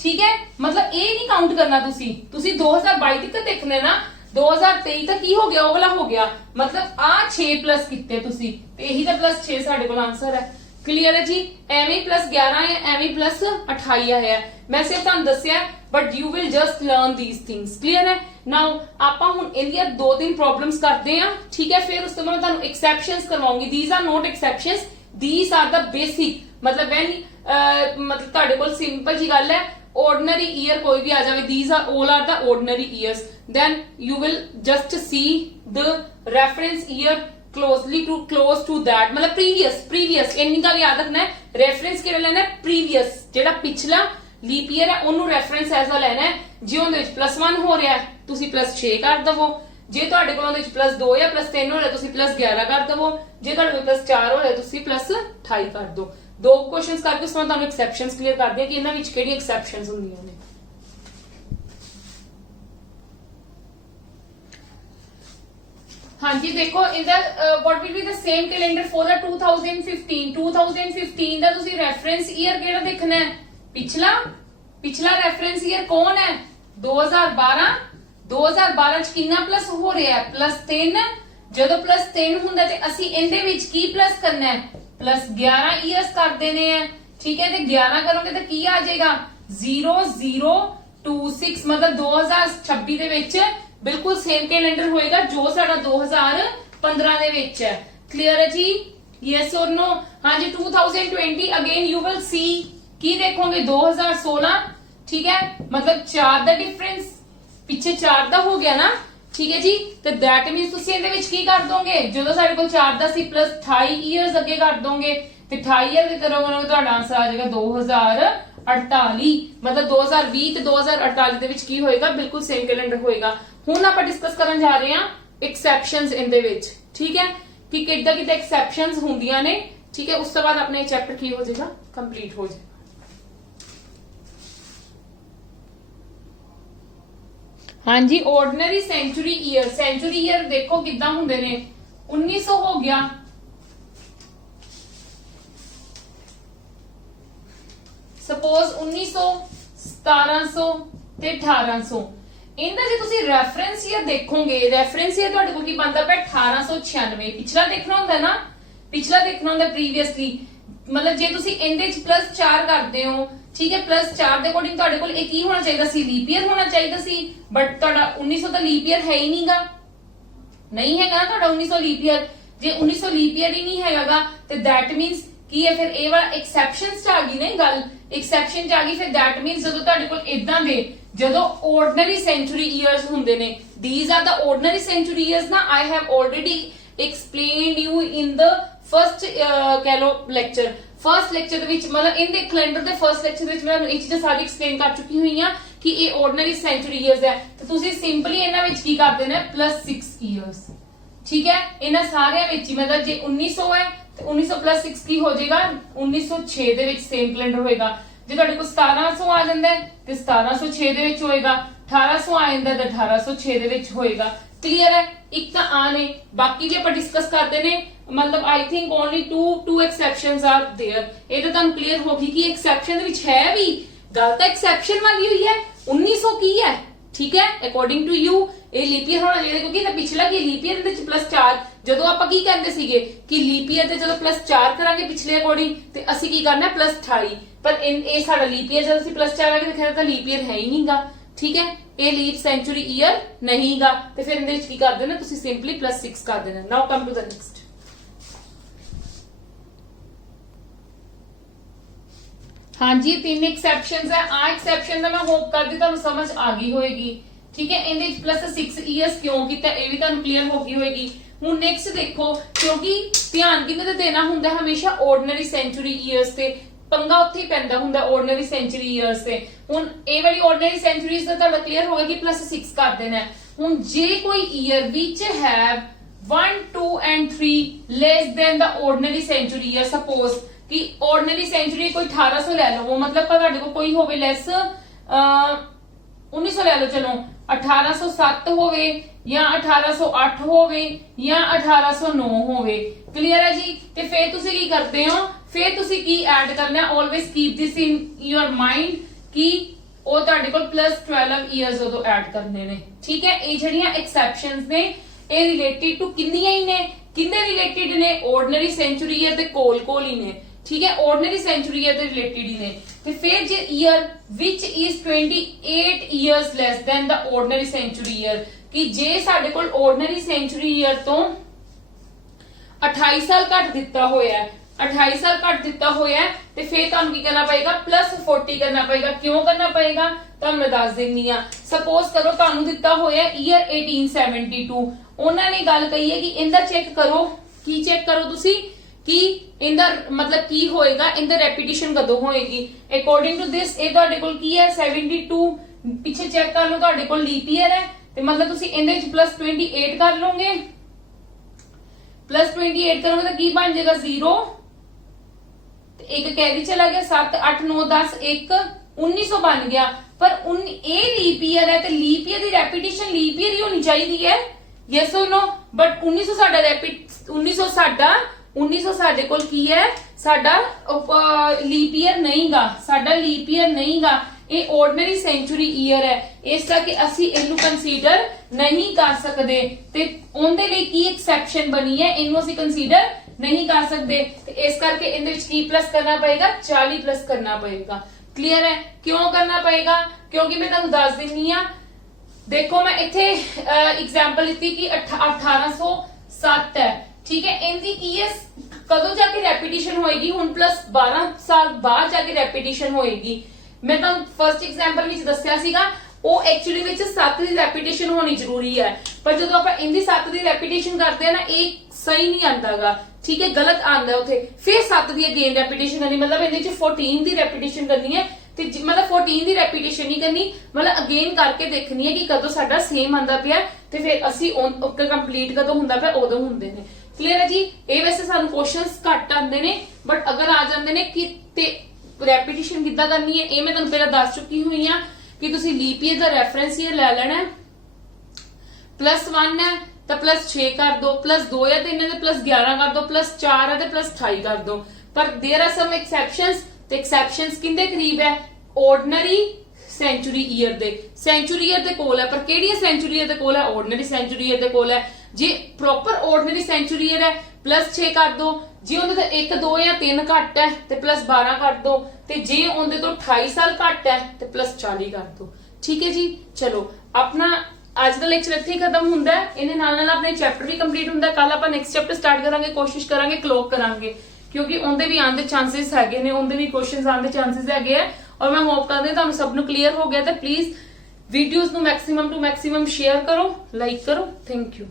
ਠੀਕ ਹੈ। ਮਤਲਬ ਇਹ ਨਹੀਂ ਕਾਊਂਟ ਕਰਨਾ, ਤੁਸੀਂ 2022 ਤੱਕ ਦੇਖਣਾ ਨਾ। 2023 ਤਾਂ ਕੀ ਹੋ ਗਿਆ? ਉਹ ਵਾਲਾ ਹੋ ਗਿਆ। ਮਤਲਬ ਆ 6+ ਕੀਤੇ ਤੁਸੀਂ ਤੇ ਇਹੀ ਤਾਂ +6 ਸਾਡੇ ਕੋਲ ਆਨਸਰ ਹੈ। ਕਲੀਅਰ ਹੈ ਜੀ? ਐਵੇਂ +11 ਹੈ, ਐਵੇਂ +28 ਆਇਆ। ਮੈਂ ਸਿਰਫ ਤੁਹਾਨੂੰ ਦੱਸਿਆ but you will just learn these things. Clear ਹੈ? ਨਾਓ ਆਪਾਂ ਹੁਣ ਇਹਦੀਆਂ 2-3 ਪ੍ਰੋਬਲਮਸ ਕਰਦੇ ਆ, ਠੀਕ ਹੈ। ਫਿਰ ਉਸ ਤੋਂ ਬਾਅਦ ਤੁਹਾਨੂੰ ਐਕਸੈਪਸ਼ਨਸ ਕਰਵਾਉਂਗੀ। These are not exceptions, these are the basic. ਮਤਲਬ ਵੈਨ ਮਤਲਬ ਤੁਹਾਡੇ ਕੋਲ ਸਿੰਪਲ ਜੀ ਗੱਲ ਹੈ, ordinary year कोई भी आ जाए, these are all are the ordinary years, then you will just see the reference year closely to close to that, मतलब previous इन्हीं का भी याद रखना है। reference केड़ा लेना है? previous जेड़ा पिछला लीप ईयर है ਉਹਨੂੰ reference ऐसा लेना है। जे ਉਹਦੇ ਵਿੱਚ +1 ਹੋ ਰਿਹਾ ਤੁਸੀਂ +6 ਕਰ ਦਵੋ, ਜੇ ਤੁਹਾਡੇ ਕੋਲ ਉਹਦੇ ਵਿੱਚ +2 ਜਾਂ +3 ਹੋ ਰਿਹਾ ਤੁਸੀਂ +11 ਕਰ ਦਵੋ, ਜੇ ਤੁਹਾਡੇ ਕੋਲ +4 ਹੋ ਰਿਹਾ ਤੁਸੀਂ +28 ਕਰ ਦੋ। 2 ਕੁਐਸਚਨਸ ਕਰਕੇ ਉਸ ਤੋਂ ਬਾਅਦ ਤੁਹਾਨੂੰ ਐਕਸੈਪਸ਼ਨਸ ਕਲੀਅਰ ਕਰਦੇ ਆ ਕਿ ਇਹਨਾਂ ਵਿੱਚ ਕਿਹੜੀ ਐਕਸੈਪਸ਼ਨਸ ਹੁੰਦੀਆਂ ਨੇ। हाँ जी देखो in the what will be the same calendar for the 2015 2015 ਦਾ ਤੁਸੀਂ ਰੈਫਰੈਂਸ ईयर ਕਿਹੜਾ ਦੇਖਣਾ ਹੈ ਪਿਛਲਾ ਰੈਫਰੈਂਸ ईयर ਕੌਣ ਹੈ 2012 ਚ ਕਿੰਨਾ ਪਲੱਸ ਹੋ ਰਿਹਾ ਹੈ +3 ਜਦੋਂ +3 ਹੁੰਦਾ ਤੇ ਅਸੀਂ ਇਹਦੇ ਵਿੱਚ ਕੀ ਪਲੱਸ ਕਰਨਾ ਹੈ +11 ईयर्स ਕਰ ਦੇਣੇ ਆ ठीक है। तो 11 करोगे तो की आ जाएगा 0026 मतलब 2026 ਦੇ ਵਿੱਚ ਬਿਲਕੁਲ ਸੇਮ ਕੈਲੰਡਰ ਹੋਏਗਾ ਜੋ ਸਾਡਾ 2015 ਦੇ ਵਿੱਚ ਹੈ। ਕਲੀਅਰ ਹੈ ਜੀ ਯੈਸ অর नो। हाँ जी 2020 अगेन यू विल सी की देखोगे 2016 ठीक है मतलब 4 ਦਾ डिफरेंस ਪਿੱਛੇ 4 ਦਾ ਹੋ ਗਿਆ ਨਾ ठीक है जी। तो दैट मींस ਤੁਸੀਂ ਇਹਦੇ ਵਿੱਚ ਕੀ ਕਰ ਦੋਗੇ ਜਦੋਂ ਸਾਡੇ ਕੋਲ 4 ਦਾ ਸੀ +28 ਇਅਰਸ ਅੱਗੇ ਕਰ ਦੋਗੇ ਤੇ 28 ਇਅਰ ਦੇ ਕਰੋਗੇ ਤੁਹਾਡਾ ਆਨਸਰ ਆ ਜਾਏਗਾ 2048 मतलब 2020 ਤੇ 2048 ਦੇ ਵਿੱਚ ਕੀ ਹੋਏਗਾ ਬਿਲਕੁਲ ਸੇਮ ਕੈਲੰਡਰ ਹੋਏਗਾ। ਹੁਣ ਆਪਾਂ ਡਿਸਕਸ ਕਰਨ ਜਾ ਰਹੇ ਹਾਂ ਐਕਸੈਪਸ਼ਨਸ ਇਹਦੇ ਵਿੱਚ ਠੀਕ ਹੈ ਕਿ ਕਿੱਦਾਂ ਐਕਸੈਪਸ਼ਨਸ ਹੁੰਦੀਆਂ ਨੇ ਠੀਕ ਹੈ। ਉਸ ਤੋਂ ਬਾਅਦ ਆਪਣਾ ਇਹ ਚੈਪਟਰ ਕੀ ਹੋ ਜਾਏਗਾ ਕੰਪਲੀਟ ਹੋ ਜਾਏਗਾ। हाँ जी ऑर्डिनरी सेंचुरी ईयर देखो किद्दां हुंदे ने 1900 हो गया सपोज 1900 1700 ਤੇ 1800 ਇਹਦਾ ਜੇ ਤੁਸੀਂ ਰੈਫਰੈਂਸ ਈਅਰ ਦੇਖੋਗੇ ਰੈਫਰੈਂਸ ਈਅਰ ਤੁਹਾਡੇ ਕੋਲ ਕੀ ਬਣਦਾ ਪਿਆ 1896 ਪਿਛਲਾ ਦੇਖਣਾ ਹੁੰਦਾ ਨਾ ਪ੍ਰੀਵੀਅਸਲੀ मतलब ਜੇ ਤੁਸੀਂ ਇਹਦੇ ਚ +4 ਕਰਦੇ ਹੋ ठीक है +4 ਦੇ ਅਕੋਰਡਿੰਗ ਤੁਹਾਡੇ ਕੋਲ ਇਹ ਕੀ ਹੋਣਾ ਚਾਹੀਦਾ ਸੀ ਲੀਪ ਈਅਰ ਹੋਣਾ ਚਾਹੀਦਾ ਸੀ ਬਟ ਤੁਹਾਡਾ 1900 ਦਾ ਲੀਪ ਈਅਰ ਹੈ ਹੀ ਨਹੀਂਗਾ ਨਹੀਂ ਹੈਗਾ ਨਾ ਤੁਹਾਡਾ 1900 ਲੀਪ ਈਅਰ ਜੇ 1900 ਲੀਪ ਈਅਰ ਹੀ ਨਹੀਂ ਹੈਗਾ ਤੇ ਦੈਟ ਮੀਨਸ ਕੀ ਹੈ ਫਿਰ ਇਹ ਵਾਲਾ ਐਕਸੈਪਸ਼ਨਸ ਚ ਆ ਗਈ ਨਾ ਗੱਲ ਐਕਸੈਪਸ਼ਨ ਚ ਆ ਗਈ ਫਿਰ ਦੈਟ ਮੀਨਸ ਜਦੋਂ ਤੁਹਾਡੇ ਕੋਲ ਇਦਾਂ ਦੇ ਜਦੋਂ ਆਰਡੀਨਰੀ ਸੈਂਚੁਰੀ ਈਅਰਸ ਹੁੰਦੇ ਨੇ these are the ordinary century years ਨਾ I have already explained you in the first ਕਹਿ ਲੋ ਲੈਕਚਰ फर्स्ट लेक्चर ਦੇ ਵਿੱਚ मतलब ਇਹਦੇ ਕੈਲੰਡਰ ਦੇ ਫਰਸਟ ਲੈਕਚਰ ਦੇ ਵਿੱਚ ਮੈਂ ਤੁਹਾਨੂੰ ਇਹ ਚੀਜ਼ਾਂ ਸਾਰੀ ਐਕਸਪਲੇਨ ਕਰ ਚੁੱਕੀ ਹੋਈ ਆ ਕਿ ਇਹ ਆਰਡੀਨਰੀ ਸੈਂਚੁਰੀ ਇਅਰਸ ਹੈ ਤੇ ਤੁਸੀਂ ਸਿੰਪਲੀ ਇਹਨਾਂ ਵਿੱਚ ਕੀ ਕਰ ਦੇਣਾ +6 ਇਅਰਸ ਠੀਕ ਹੈ। ਇਹਨਾਂ ਸਾਰਿਆਂ ਵਿੱਚ ਹੀ ਮਤਲਬ ਜੇ 1900 ਹੈ ਤੇ 1900 +6 ਕੀ ਹੋ ਜਾਏਗਾ 1906 ਦੇ ਵਿੱਚ ਸੇਮ ਕੈਲੰਡਰ ਹੋਏਗਾ। ਜੇ ਤੁਹਾਡੇ ਕੋਲ 1700 ਆ ਜਾਂਦਾ ਹੈ ਤੇ 1706 ਦੇ ਵਿੱਚ ਹੋਏਗਾ 1800 ਆ ਜਾਂਦਾ ਤਾਂ 1806 ਦੇ ਵਿੱਚ ਹੋਏਗਾ। क्लियर है एक ਤਾਂ ਆ ਨੇ ਬਾਕੀ ਵੀ ਆਪਾਂ ਡਿਸਕਸ ਕਰਦੇ ਨੇ मतलब I think only two exceptions are there ਇਹ ਤਾਂ ਤੁਹਾਨੂੰ ਕਲੀਅਰ ਹੋ ਗਈ ਕਿ ਐਕਸੈਪਸ਼ਨ ਦੇ ਵਿੱਚ ਹੈ ਵੀ ਗੱਲ ਤਾਂ ਐਕਸੈਪਸ਼ਨ ਵਾਲੀ ਹੋਈ ਹੈ 1900 ਕੀ ਹੈ ਠੀਕ ਹੈ ਅਕੋਰਡਿੰਗ ਟੂ ਯੂ ਇਹ ਲੀਪ ਈਅਰ ਹੋਣਾ ਚਾਹੀਦਾ ਕਿਉਂਕਿ ਇਹਦਾ ਪਿਛਲਾ ਕੀ ਲੀਪ ਈਅਰ ਦੇ ਵਿੱਚ +4 ਜਦੋਂ ਆਪਾਂ ਕੀ ਕਹਿੰਦੇ ਸੀਗੇ ਕਿ ਲੀਪ ਈਅਰ ਤੇ ਜਦੋਂ +4 ਕਰਾਂਗੇ ਪਿਛਲੇ ਅਕੋਰਡਿੰਗ ਤੇ ਅਸੀਂ ਕੀ ਕਰਨਾ +28 ਪਰ ਇਹ ਸਾਡਾ ਲੀਪ ਈਅਰ ਜਦੋਂ ਅਸੀਂ +4 ਆ ਕੇ ਦੇਖਿਆ ਤਾਂ ਲੀਪ ਈਅਰ ਹੈ ਹੀ ਨਹੀਂਗਾ ਠੀਕ ਹੈ ਇਹ ਲੀਪ ਸੈਂਚੁਰੀ ਈਅਰ ਨਹੀਂਗਾ ਤੇ ਫਿਰ ਇਹਦੇ ਵਿੱਚ ਕੀ ਕਰ ਦੇਣਾ ਤੁਸੀਂ ਸਿੰਪਲੀ +6 ਕਰ ਦੇਣਾ। ਨਾਓ ਕਮ ਟੂ ਦ ਨੈਕਸਟ। हाँ जी 3 एक्सेप्शंस है आ एक्सेप्शन ਦਾ ਮੈਂ ਹੋਪ ਕਰਦੀ ਤੁਹਾਨੂੰ ਸਮਝ ਆ ਗਈ ਹੋਏਗੀ ਠੀਕ ਹੈ। ਇਹਦੇ ਵਿੱਚ +6 ਇਅਰਸ ਕਿਉਂ ਕੀਤਾ ਇਹ ਵੀ ਤੁਹਾਨੂੰ ਕਲੀਅਰ ਹੋ ਗਈ ਹੋਏਗੀ। ਹੁਣ ਨੈਕਸਟ ਦੇਖੋ ਕਿਉਂਕਿ ਧਿਆਨ ਕਿਵੇਂ ਦੇਣਾ ਹੁੰਦਾ ਹਮੇਸ਼ਾ ਆਰਡੀਨਰੀ ਸੈਂਚੁਰੀ ਇਅਰਸ ਤੇ ਪੰਗਾ ਉੱਥੇ ਹੀ ਪੈਂਦਾ ਹੁੰਦਾ ਆਰਡੀਨਰੀ ਸੈਂਚੁਰੀ ਇਅਰਸ ਤੇ। ਹੁਣ ਇਹ ਵਾਲੀ ਆਰਡੀਨਰੀ ਸੈਂਚੁਰੀਜ਼ ਦਾ ਤੁਹਾਡਾ ਕਲੀਅਰ ਹੋ ਗਿਆ ਕਿ +6 ਕਰ ਦੇਣਾ। ਹੁਣ ਜੇ ਕੋਈ ਈਅਰ ਵਿੱਚ have 1 2 and 3 less than the ordinary century year suppose कि ऑर्डिनरी सेंचुरी कोई 1800 ले लो वो मतलब ਤੁਹਾਡੇ ਕੋਲ ਕੋਈ ਹੋਵੇ ਲੈਸ 1900 ਲੈ ਲਓ ਚਲੋ 1807 ਹੋਵੇ ਜਾਂ 1808 ਹੋਵੇ ਜਾਂ 1809 ਹੋਵੇ ਕਲੀਅਰ ਹੈ ਜੀ। ਤੇ ਫਿਰ ਤੁਸੀਂ ਕੀ ਕਰਦੇ ਹੋ ਫਿਰ ਤੁਸੀਂ ਕੀ ਐਡ ਕਰਨਾ always keep this in your mind ਕਿ ਉਹ ਤੁਹਾਡੇ ਕੋਲ +12 ਇਅਰਸ ਉਦੋਂ ਐਡ ਕਰਨੇ ਨੇ ਠੀਕ ਹੈ। ਇਹ ਜਿਹੜੀਆਂ ਐਕਸੈਪਸ਼ਨਸ ਨੇ ਇਹ ਰਿਲੇਟਡ ਟੂ ਕਿੰਨੀਆਂ ਹੀ ਨੇ ਕਿੰਨੇ ਰਿਲੇਟਡ ਨੇ ਆਰਡੀਨਰੀ ਸੈਂਚੁਰੀ ਈਅਰ ਦੇ ਕੋਲ ਹੀ ਨੇ ठीक है ऑर्डिनरी सेंचुरी ईयर ਦੇ ਰਿਲੇਟਡ ਹੀ ਨੇ। ਤੇ ਫਿਰ ਜੇ year which is 28 years less than the ordinary century year ਕਿ ਜੇ ਸਾਡੇ ਕੋਲ ordinary century year ਤੋਂ 28 ਸਾਲ ਘੱਟ ਦਿੱਤਾ ਹੋਇਆ ਹੈ 28 ਸਾਲ ਘੱਟ ਦਿੱਤਾ ਹੋਇਆ ਹੈ ਤੇ ਫਿਰ ਤੁਹਾਨੂੰ ਕੀ ਕਰਨਾ ਪਏਗਾ +40 ਕਰਨਾ ਪਏਗਾ। ਕਿਉਂ ਕਰਨਾ ਪਏਗਾ ਤੁਹਾਨੂੰ ਮੈਂ ਦੱਸ ਦਿੰਨੀ ਆ। ਸਪੋਜ਼ ਕਰੋ ਤੁਹਾਨੂੰ ਦਿੱਤਾ ਹੋਇਆ ਈਅਰ 1872 ਉਹਨਾਂ ਨੇ ਗੱਲ ਕਹੀ ਹੈ ਕਿ ਇਹਦਾ ਚੈੱਕ ਕਰੋ ਕੀ ਚੈੱਕ ਕਰੋ ਤੁਸੀਂ कि इंदा मतलब की होएगा इंदा रेपिटेशन कदों होएगी अकॉर्डिंग टू दिस ਇਹ ਤੁਹਾਡੇ ਕੋਲ ਕੀ ਹੈ 72 ਪਿੱਛੇ ਚੈੱਕ ਕਰ ਲਓ ਤੁਹਾਡੇ ਕੋਲ ਲੀਪ ਈਅਰ ਹੈ ਤੇ ਮਤਲਬ ਤੁਸੀਂ ਇਹਦੇ ਵਿੱਚ +28 ਕਰ ਲਓਗੇ +28 ਕਰੋਗੇ ਤਾਂ ਕੀ ਬਣ ਜਾਏਗਾ 0 ਤੇ ਇੱਕ ਕੈਰੀ ਚਲਾ ਗਿਆ 7 8 9 10 1 1900 ਬਣ ਗਿਆ ਪਰ ਇਹ ਲੀਪ ਈਅਰ ਹੈ ਤੇ ਲੀਪ ਈਅਰ ਦੀ रेपिटेशन ਲੀਪ ਈਅਰ ਹੀ ਹੋਣੀ ਚਾਹੀਦੀ ਹੈ यस और नो ਬਟ 1900 ਸਾਡਾ 1900 ਸਾਡੇ ਕੋਲ ਕੀ ਹੈ, ਸਾਡਾ ਲੀਪ ਈਅਰ ਨਹੀਂਗਾ, ਸਾਡਾ ਲੀਪ ਈਅਰ ਨਹੀਂਗਾ, ਇਹ ਆਰਡੀਨਰੀ ਸੈਂਚੁਰੀ ਈਅਰ ਹੈ, ਇਸ ਕਰਕੇ ਅਸੀਂ ਇਹਨੂੰ ਕੰਸੀਡਰ ਨਹੀਂ ਕਰ ਸਕਦੇ। ਤੇ ਉਹਦੇ ਲਈ ਕੀ ਐਕਸੈਪਸ਼ਨ ਬਣੀ ਹੈ, ਇਹਨੂੰ ਅਸੀਂ ਕੰਸੀਡਰ ਨਹੀਂ ਕਰ ਸਕਦੇ, ਤੇ ਇਸ ਕਰਕੇ ਇਹਦੇ ਵਿੱਚ ਕੀ ਪਲੱਸ ਕਰਨਾ ਪਏਗਾ, 40 ਪਲੱਸ ਕਰਨਾ ਪਏਗਾ। ਕਲੀਅਰ ਹੈ? ਕਿਉਂ ਕਰਨਾ ਪਏਗਾ? ਕਿਉਂਕਿ ਮੈਂ ਤੁਹਾਨੂੰ ਦੱਸ ਦਿੰਨੀ ਆ, ਦੇਖੋ ਮੈਂ ਇੱਥੇ एग्जांपल ਦਿੱਤੀ ਕਿ 1807 ਹੈ, ਠੀਕ ਹੈ, ਇਹਦੀ ਕੀ ਹੈ, ਕਦੋਂ ਜਾ ਕੇ ਰੈਪੀਟੀਸ਼ਨ ਹੋਏਗੀ, ਹੁਣ ਪਲੱਸ 12 ਸਾਲ ਬਾਅਦ ਜਾ ਕੇ ਰੈਪੀਟੀਸ਼ਨ ਹੋਏਗੀ। ਮੈਂ ਤੁਹਾਨੂੰ ਫਰਸਟ ਐਗਜ਼ਾਮਪਲ ਵਿੱਚ ਦੱਸਿਆ ਸੀਗਾ, ਉਹ ਐਕਚੁਅਲੀ ਵਿੱਚ 7 ਦੀ ਰੈਪੀਟੀਸ਼ਨ ਹੋਣੀ ਜ਼ਰੂਰੀ ਹੈ, ਪਰ ਜਦੋਂ ਆਪਾਂ ਇਹਦੀ 7 ਦੀ ਰੈਪੀਟੀਸ਼ਨ ਕਰਦੇ ਆ ਨਾ, ਇਹ ਸਹੀ ਨਹੀਂ ਆਂਦਾਗਾ, ਠੀਕ ਹੈ, ਗਲਤ ਆਂਦਾ ਉੱਥੇ। ਫਿਰ 7 ਦੀ ਅਗੇਨ ਰੈਪੀਟੀਸ਼ਨ ਕਰਨੀ, ਮਤਲਬ ਇਹਦੇ ਵਿੱਚ 14 ਦੀ ਰੈਪੀਟੀਸ਼ਨ ਕਰਨੀ ਹੈ, ਤੇ ਮਤਲਬ 14 ਦੀ ਰੈਪੀਟੀਸ਼ਨ ਨਹੀਂ ਕਰਨੀ, ਮਤਲਬ ਅਗੇਨ ਕਰਕੇ ਦੇਖਣੀ ਹੈ ਕਿ ਕਦੋਂ ਸਾਡਾ ਸੇਮ ਆਂਦਾ ਪਿਆ, ਤੇ ਫਿਰ ਅਸੀਂ ਕੰਪਲੀਟ ਕਦੋਂ ਹੁੰਦਾ ਪਿਆ, ਉਦੋਂ ਹੁੰਦੇ ਨੇ। ਕਲੀਅਰ ਹੈ ਜੀ? ਇਹ ਵੈਸੇ ਸਾਨੂੰ ਕੁਐਸਚਨਸ ਘੱਟ ਆਉਂਦੇ ਨੇ, ਬਟ ਅਗਰ ਆ ਜਾਂਦੇ ਨੇ ਕਿ ਤੇ ਰੈਪੀਟੀਸ਼ਨ ਕਿੱਦਾਂ ਕਰਨੀ ਹੈ, ਇਹ ਮੈਂ ਤੁਹਾਨੂੰ ਪਹਿਲਾਂ ਦੱਸ ਚੁੱਕੀ ਹੋਈ ਆ ਕਿ ਤੁਸੀਂ ਲੀਪ ਈਅਰ ਦਾ ਰੈਫਰੈਂਸ ਈਅਰ ਲੈ ਲੈਣਾ, +1 ਹੈ ਤਾਂ +6 ਕਰ ਦੋ, +2 ਹੈ ਤੇ ਇਹਨਾਂ ਦੇ +11 ਕਰ ਦੋ, +4 ਹੈ ਤੇ +28 ਕਰ ਦੋ। Per their are some exceptions, ਤੇ ਐਕਸੈਪਸ਼ਨਸ ਕਿੰਦੇ ਕਰੀਬ ਹੈ, ਆਰਡੀਨਰੀ ਸੈਂਚੁਰੀ ਈਅਰ ਦੇ। ਸੈਂਚੁਰੀ ਈਅਰ ਦੇ ਕੋਲ ਹੈ, ਪਰ ਕਿਹੜੀ ਸੈਂਚੁਰੀ ਈਅਰ ਦੇ ਕੋਲ ਹੈ, ਆਰਡੀਨਰੀ ਸੈਂਚੁਰੀ ਈਅਰ ਦੇ ਕੋਲ ਹੈ। ਜੇ ਪ੍ਰੋਪਰ ਆਰਡੀਨਰੀ ਸੈਂਚੁਰੀ ਈਅਰ ਹੈ +6 ਕਰ ਦੋ, ਜੇ ਉਹਦੇ ਤੋਂ 1 2 ਜਾਂ 3 ਘੱਟ ਹੈ ਤੇ +12 ਕਰ ਦੋ, ਤੇ ਜੇ ਉਹਦੇ ਤੋਂ 28 ਸਾਲ ਘੱਟ ਹੈ ਤੇ +40 ਕਰ ਦੋ। ਠੀਕ ਹੈ ਜੀ? ਚਲੋ ਆਪਣਾ ਅੱਜ ਦਾ ਲੈਕਚਰ ਇੱਥੇ ਹੀ ਖਤਮ ਹੁੰਦਾ ਹੈ, ਇਹਦੇ ਨਾਲ ਆਪਣੇ ਚੈਪਟਰ ਵੀ ਕੰਪਲੀਟ ਹੁੰਦਾ। ਕੱਲ ਆਪਾਂ ਨੈਕਸਟ ਚੈਪਟਰ ਸਟਾਰਟ ਕਰਾਂਗੇ, ਕੋਸ਼ਿਸ਼ ਕਰਾਂਗੇ ਕਲੋਕ ਕਰਾਂਗੇ, ਕਿਉਂਕਿ ਉਹਦੇ ਵੀ ਆਉਣ ਦੇ ਚਾਂਸਸ ਹੈਗੇ ਨੇ, ਉਹਦੇ ਵੀ ਕੁਐਸਚਨਸ ਆਉਣ ਦੇ ਚਾਂਸਸ ਹੈਗੇ ਆ। ਔਰ ਮੈਂ ਹੋਪ ਕਰਦੀ ਹਾਂ ਤੁਹਾਨੂੰ ਸਭ ਨੂੰ ਕਲੀਅਰ ਹੋ ਗਿਆ। ਤਾਂ ਪਲੀਜ਼ ਵੀਡੀਓਜ਼ ਨੂੰ ਮੈਕਸਿਮਮ ਟੂ ਮੈਕਸਿਮਮ ਸ਼ੇਅਰ ਕਰੋ, ਲਾਈਕ ਕਰੋ। Thank you.